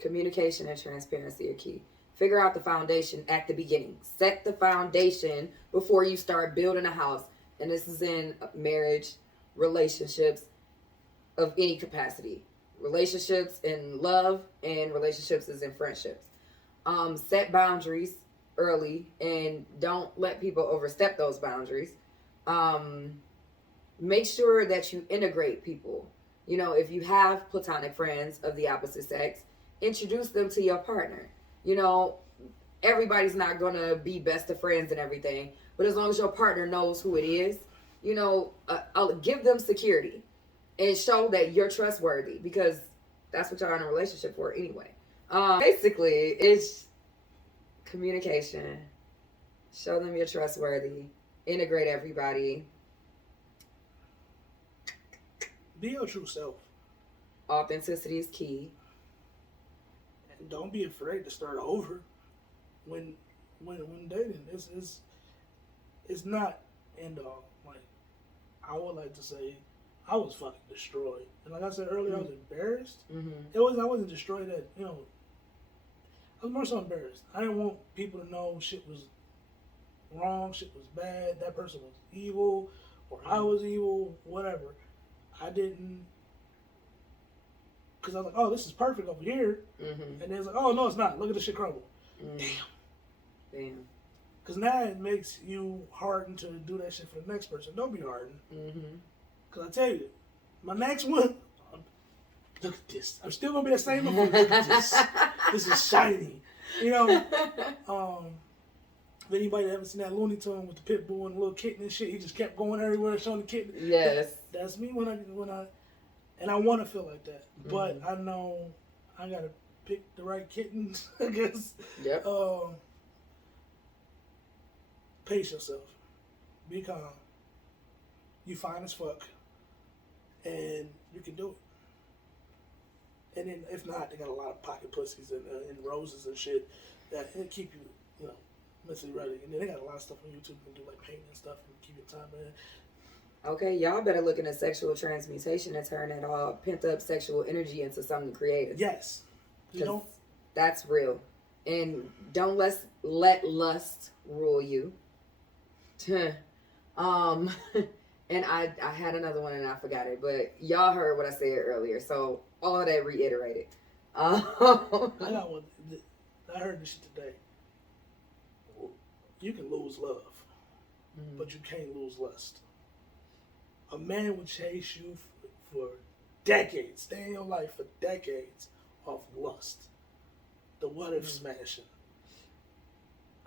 communication and transparency are key. Figure out the foundation at the beginning. Set the foundation before you start building a house. And this is in marriage, relationships of any capacity. Relationships in love and relationships is in friendships. Set boundaries early and don't let people overstep those boundaries. Um, Make sure that you integrate people. You know, if you have platonic friends of the opposite sex, introduce them to your partner. You know, everybody's not gonna be best of friends and everything, but as long as your partner knows who it is, you know, I'll give them security and show that you're trustworthy, because that's what y'all are in a relationship for anyway. Basically, it's communication. Show them you're trustworthy. Integrate everybody. Be your true self. Authenticity is key. And don't be afraid to start over when dating. It's not end all. Like, I would like to say I was fucking destroyed. And like I said earlier, I was embarrassed. I wasn't destroyed at, you know, I was more so embarrassed. I didn't want people to know shit was wrong, shit was bad, that person was evil, or I was evil, whatever. I didn't, because I was like, oh, this is perfect over here. And they was like, oh, no, it's not. Look at this shit crumble. Damn. Because now it makes you hardened to do that shit for the next person. Don't be hardened. Because I tell you, my next one, look at this. I'm still going to be the same. Look at this. This is shiny. You know, if anybody ever seen that Looney Tune with the pit bull and the little kitten and shit, he just kept going everywhere showing the kitten. Yes. That's me when I and I want to feel like that. But I know I got to pick the right kittens, I guess. Yep. Pace yourself. Be calm. You fine as fuck. And you can do it. And then if not, they got a lot of pocket pussies and roses and shit that keep you, you know, mentally ready. And then they got a lot of stuff on YouTube you can do, like painting and stuff, and keep your time in. Okay, y'all better look into sexual transmutation and turn that all pent up sexual energy into something creative. Yes. You know, that's real. And don't let lust rule you. And I had another one and I forgot it, but y'all heard what I said earlier, so all of that reiterated. I got one. I heard this shit today. You can lose love, but you can't lose lust. A man would chase you for decades, stay in your life for decades off lust. The what if smashing.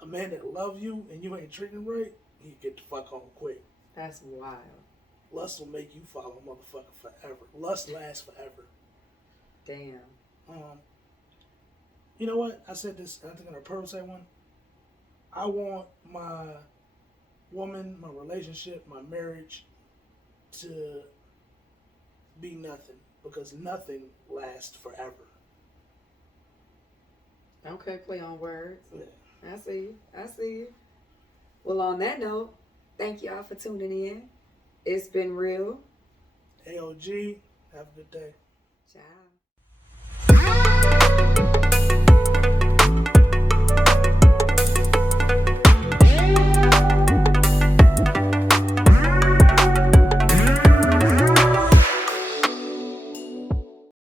A man that love you and you ain't treating him right, he get the fuck on quick. That's wild. Lust will make you follow a motherfucker forever. Lust lasts forever. Damn. You know what? I said this, I think in our purpose I one. I want my woman, my relationship, my marriage to be nothing, because nothing lasts forever. Okay, play on words. Yeah. I see you. Well, on that note, thank y'all for tuning in. It's been real. AOG, have a good day. Ciao.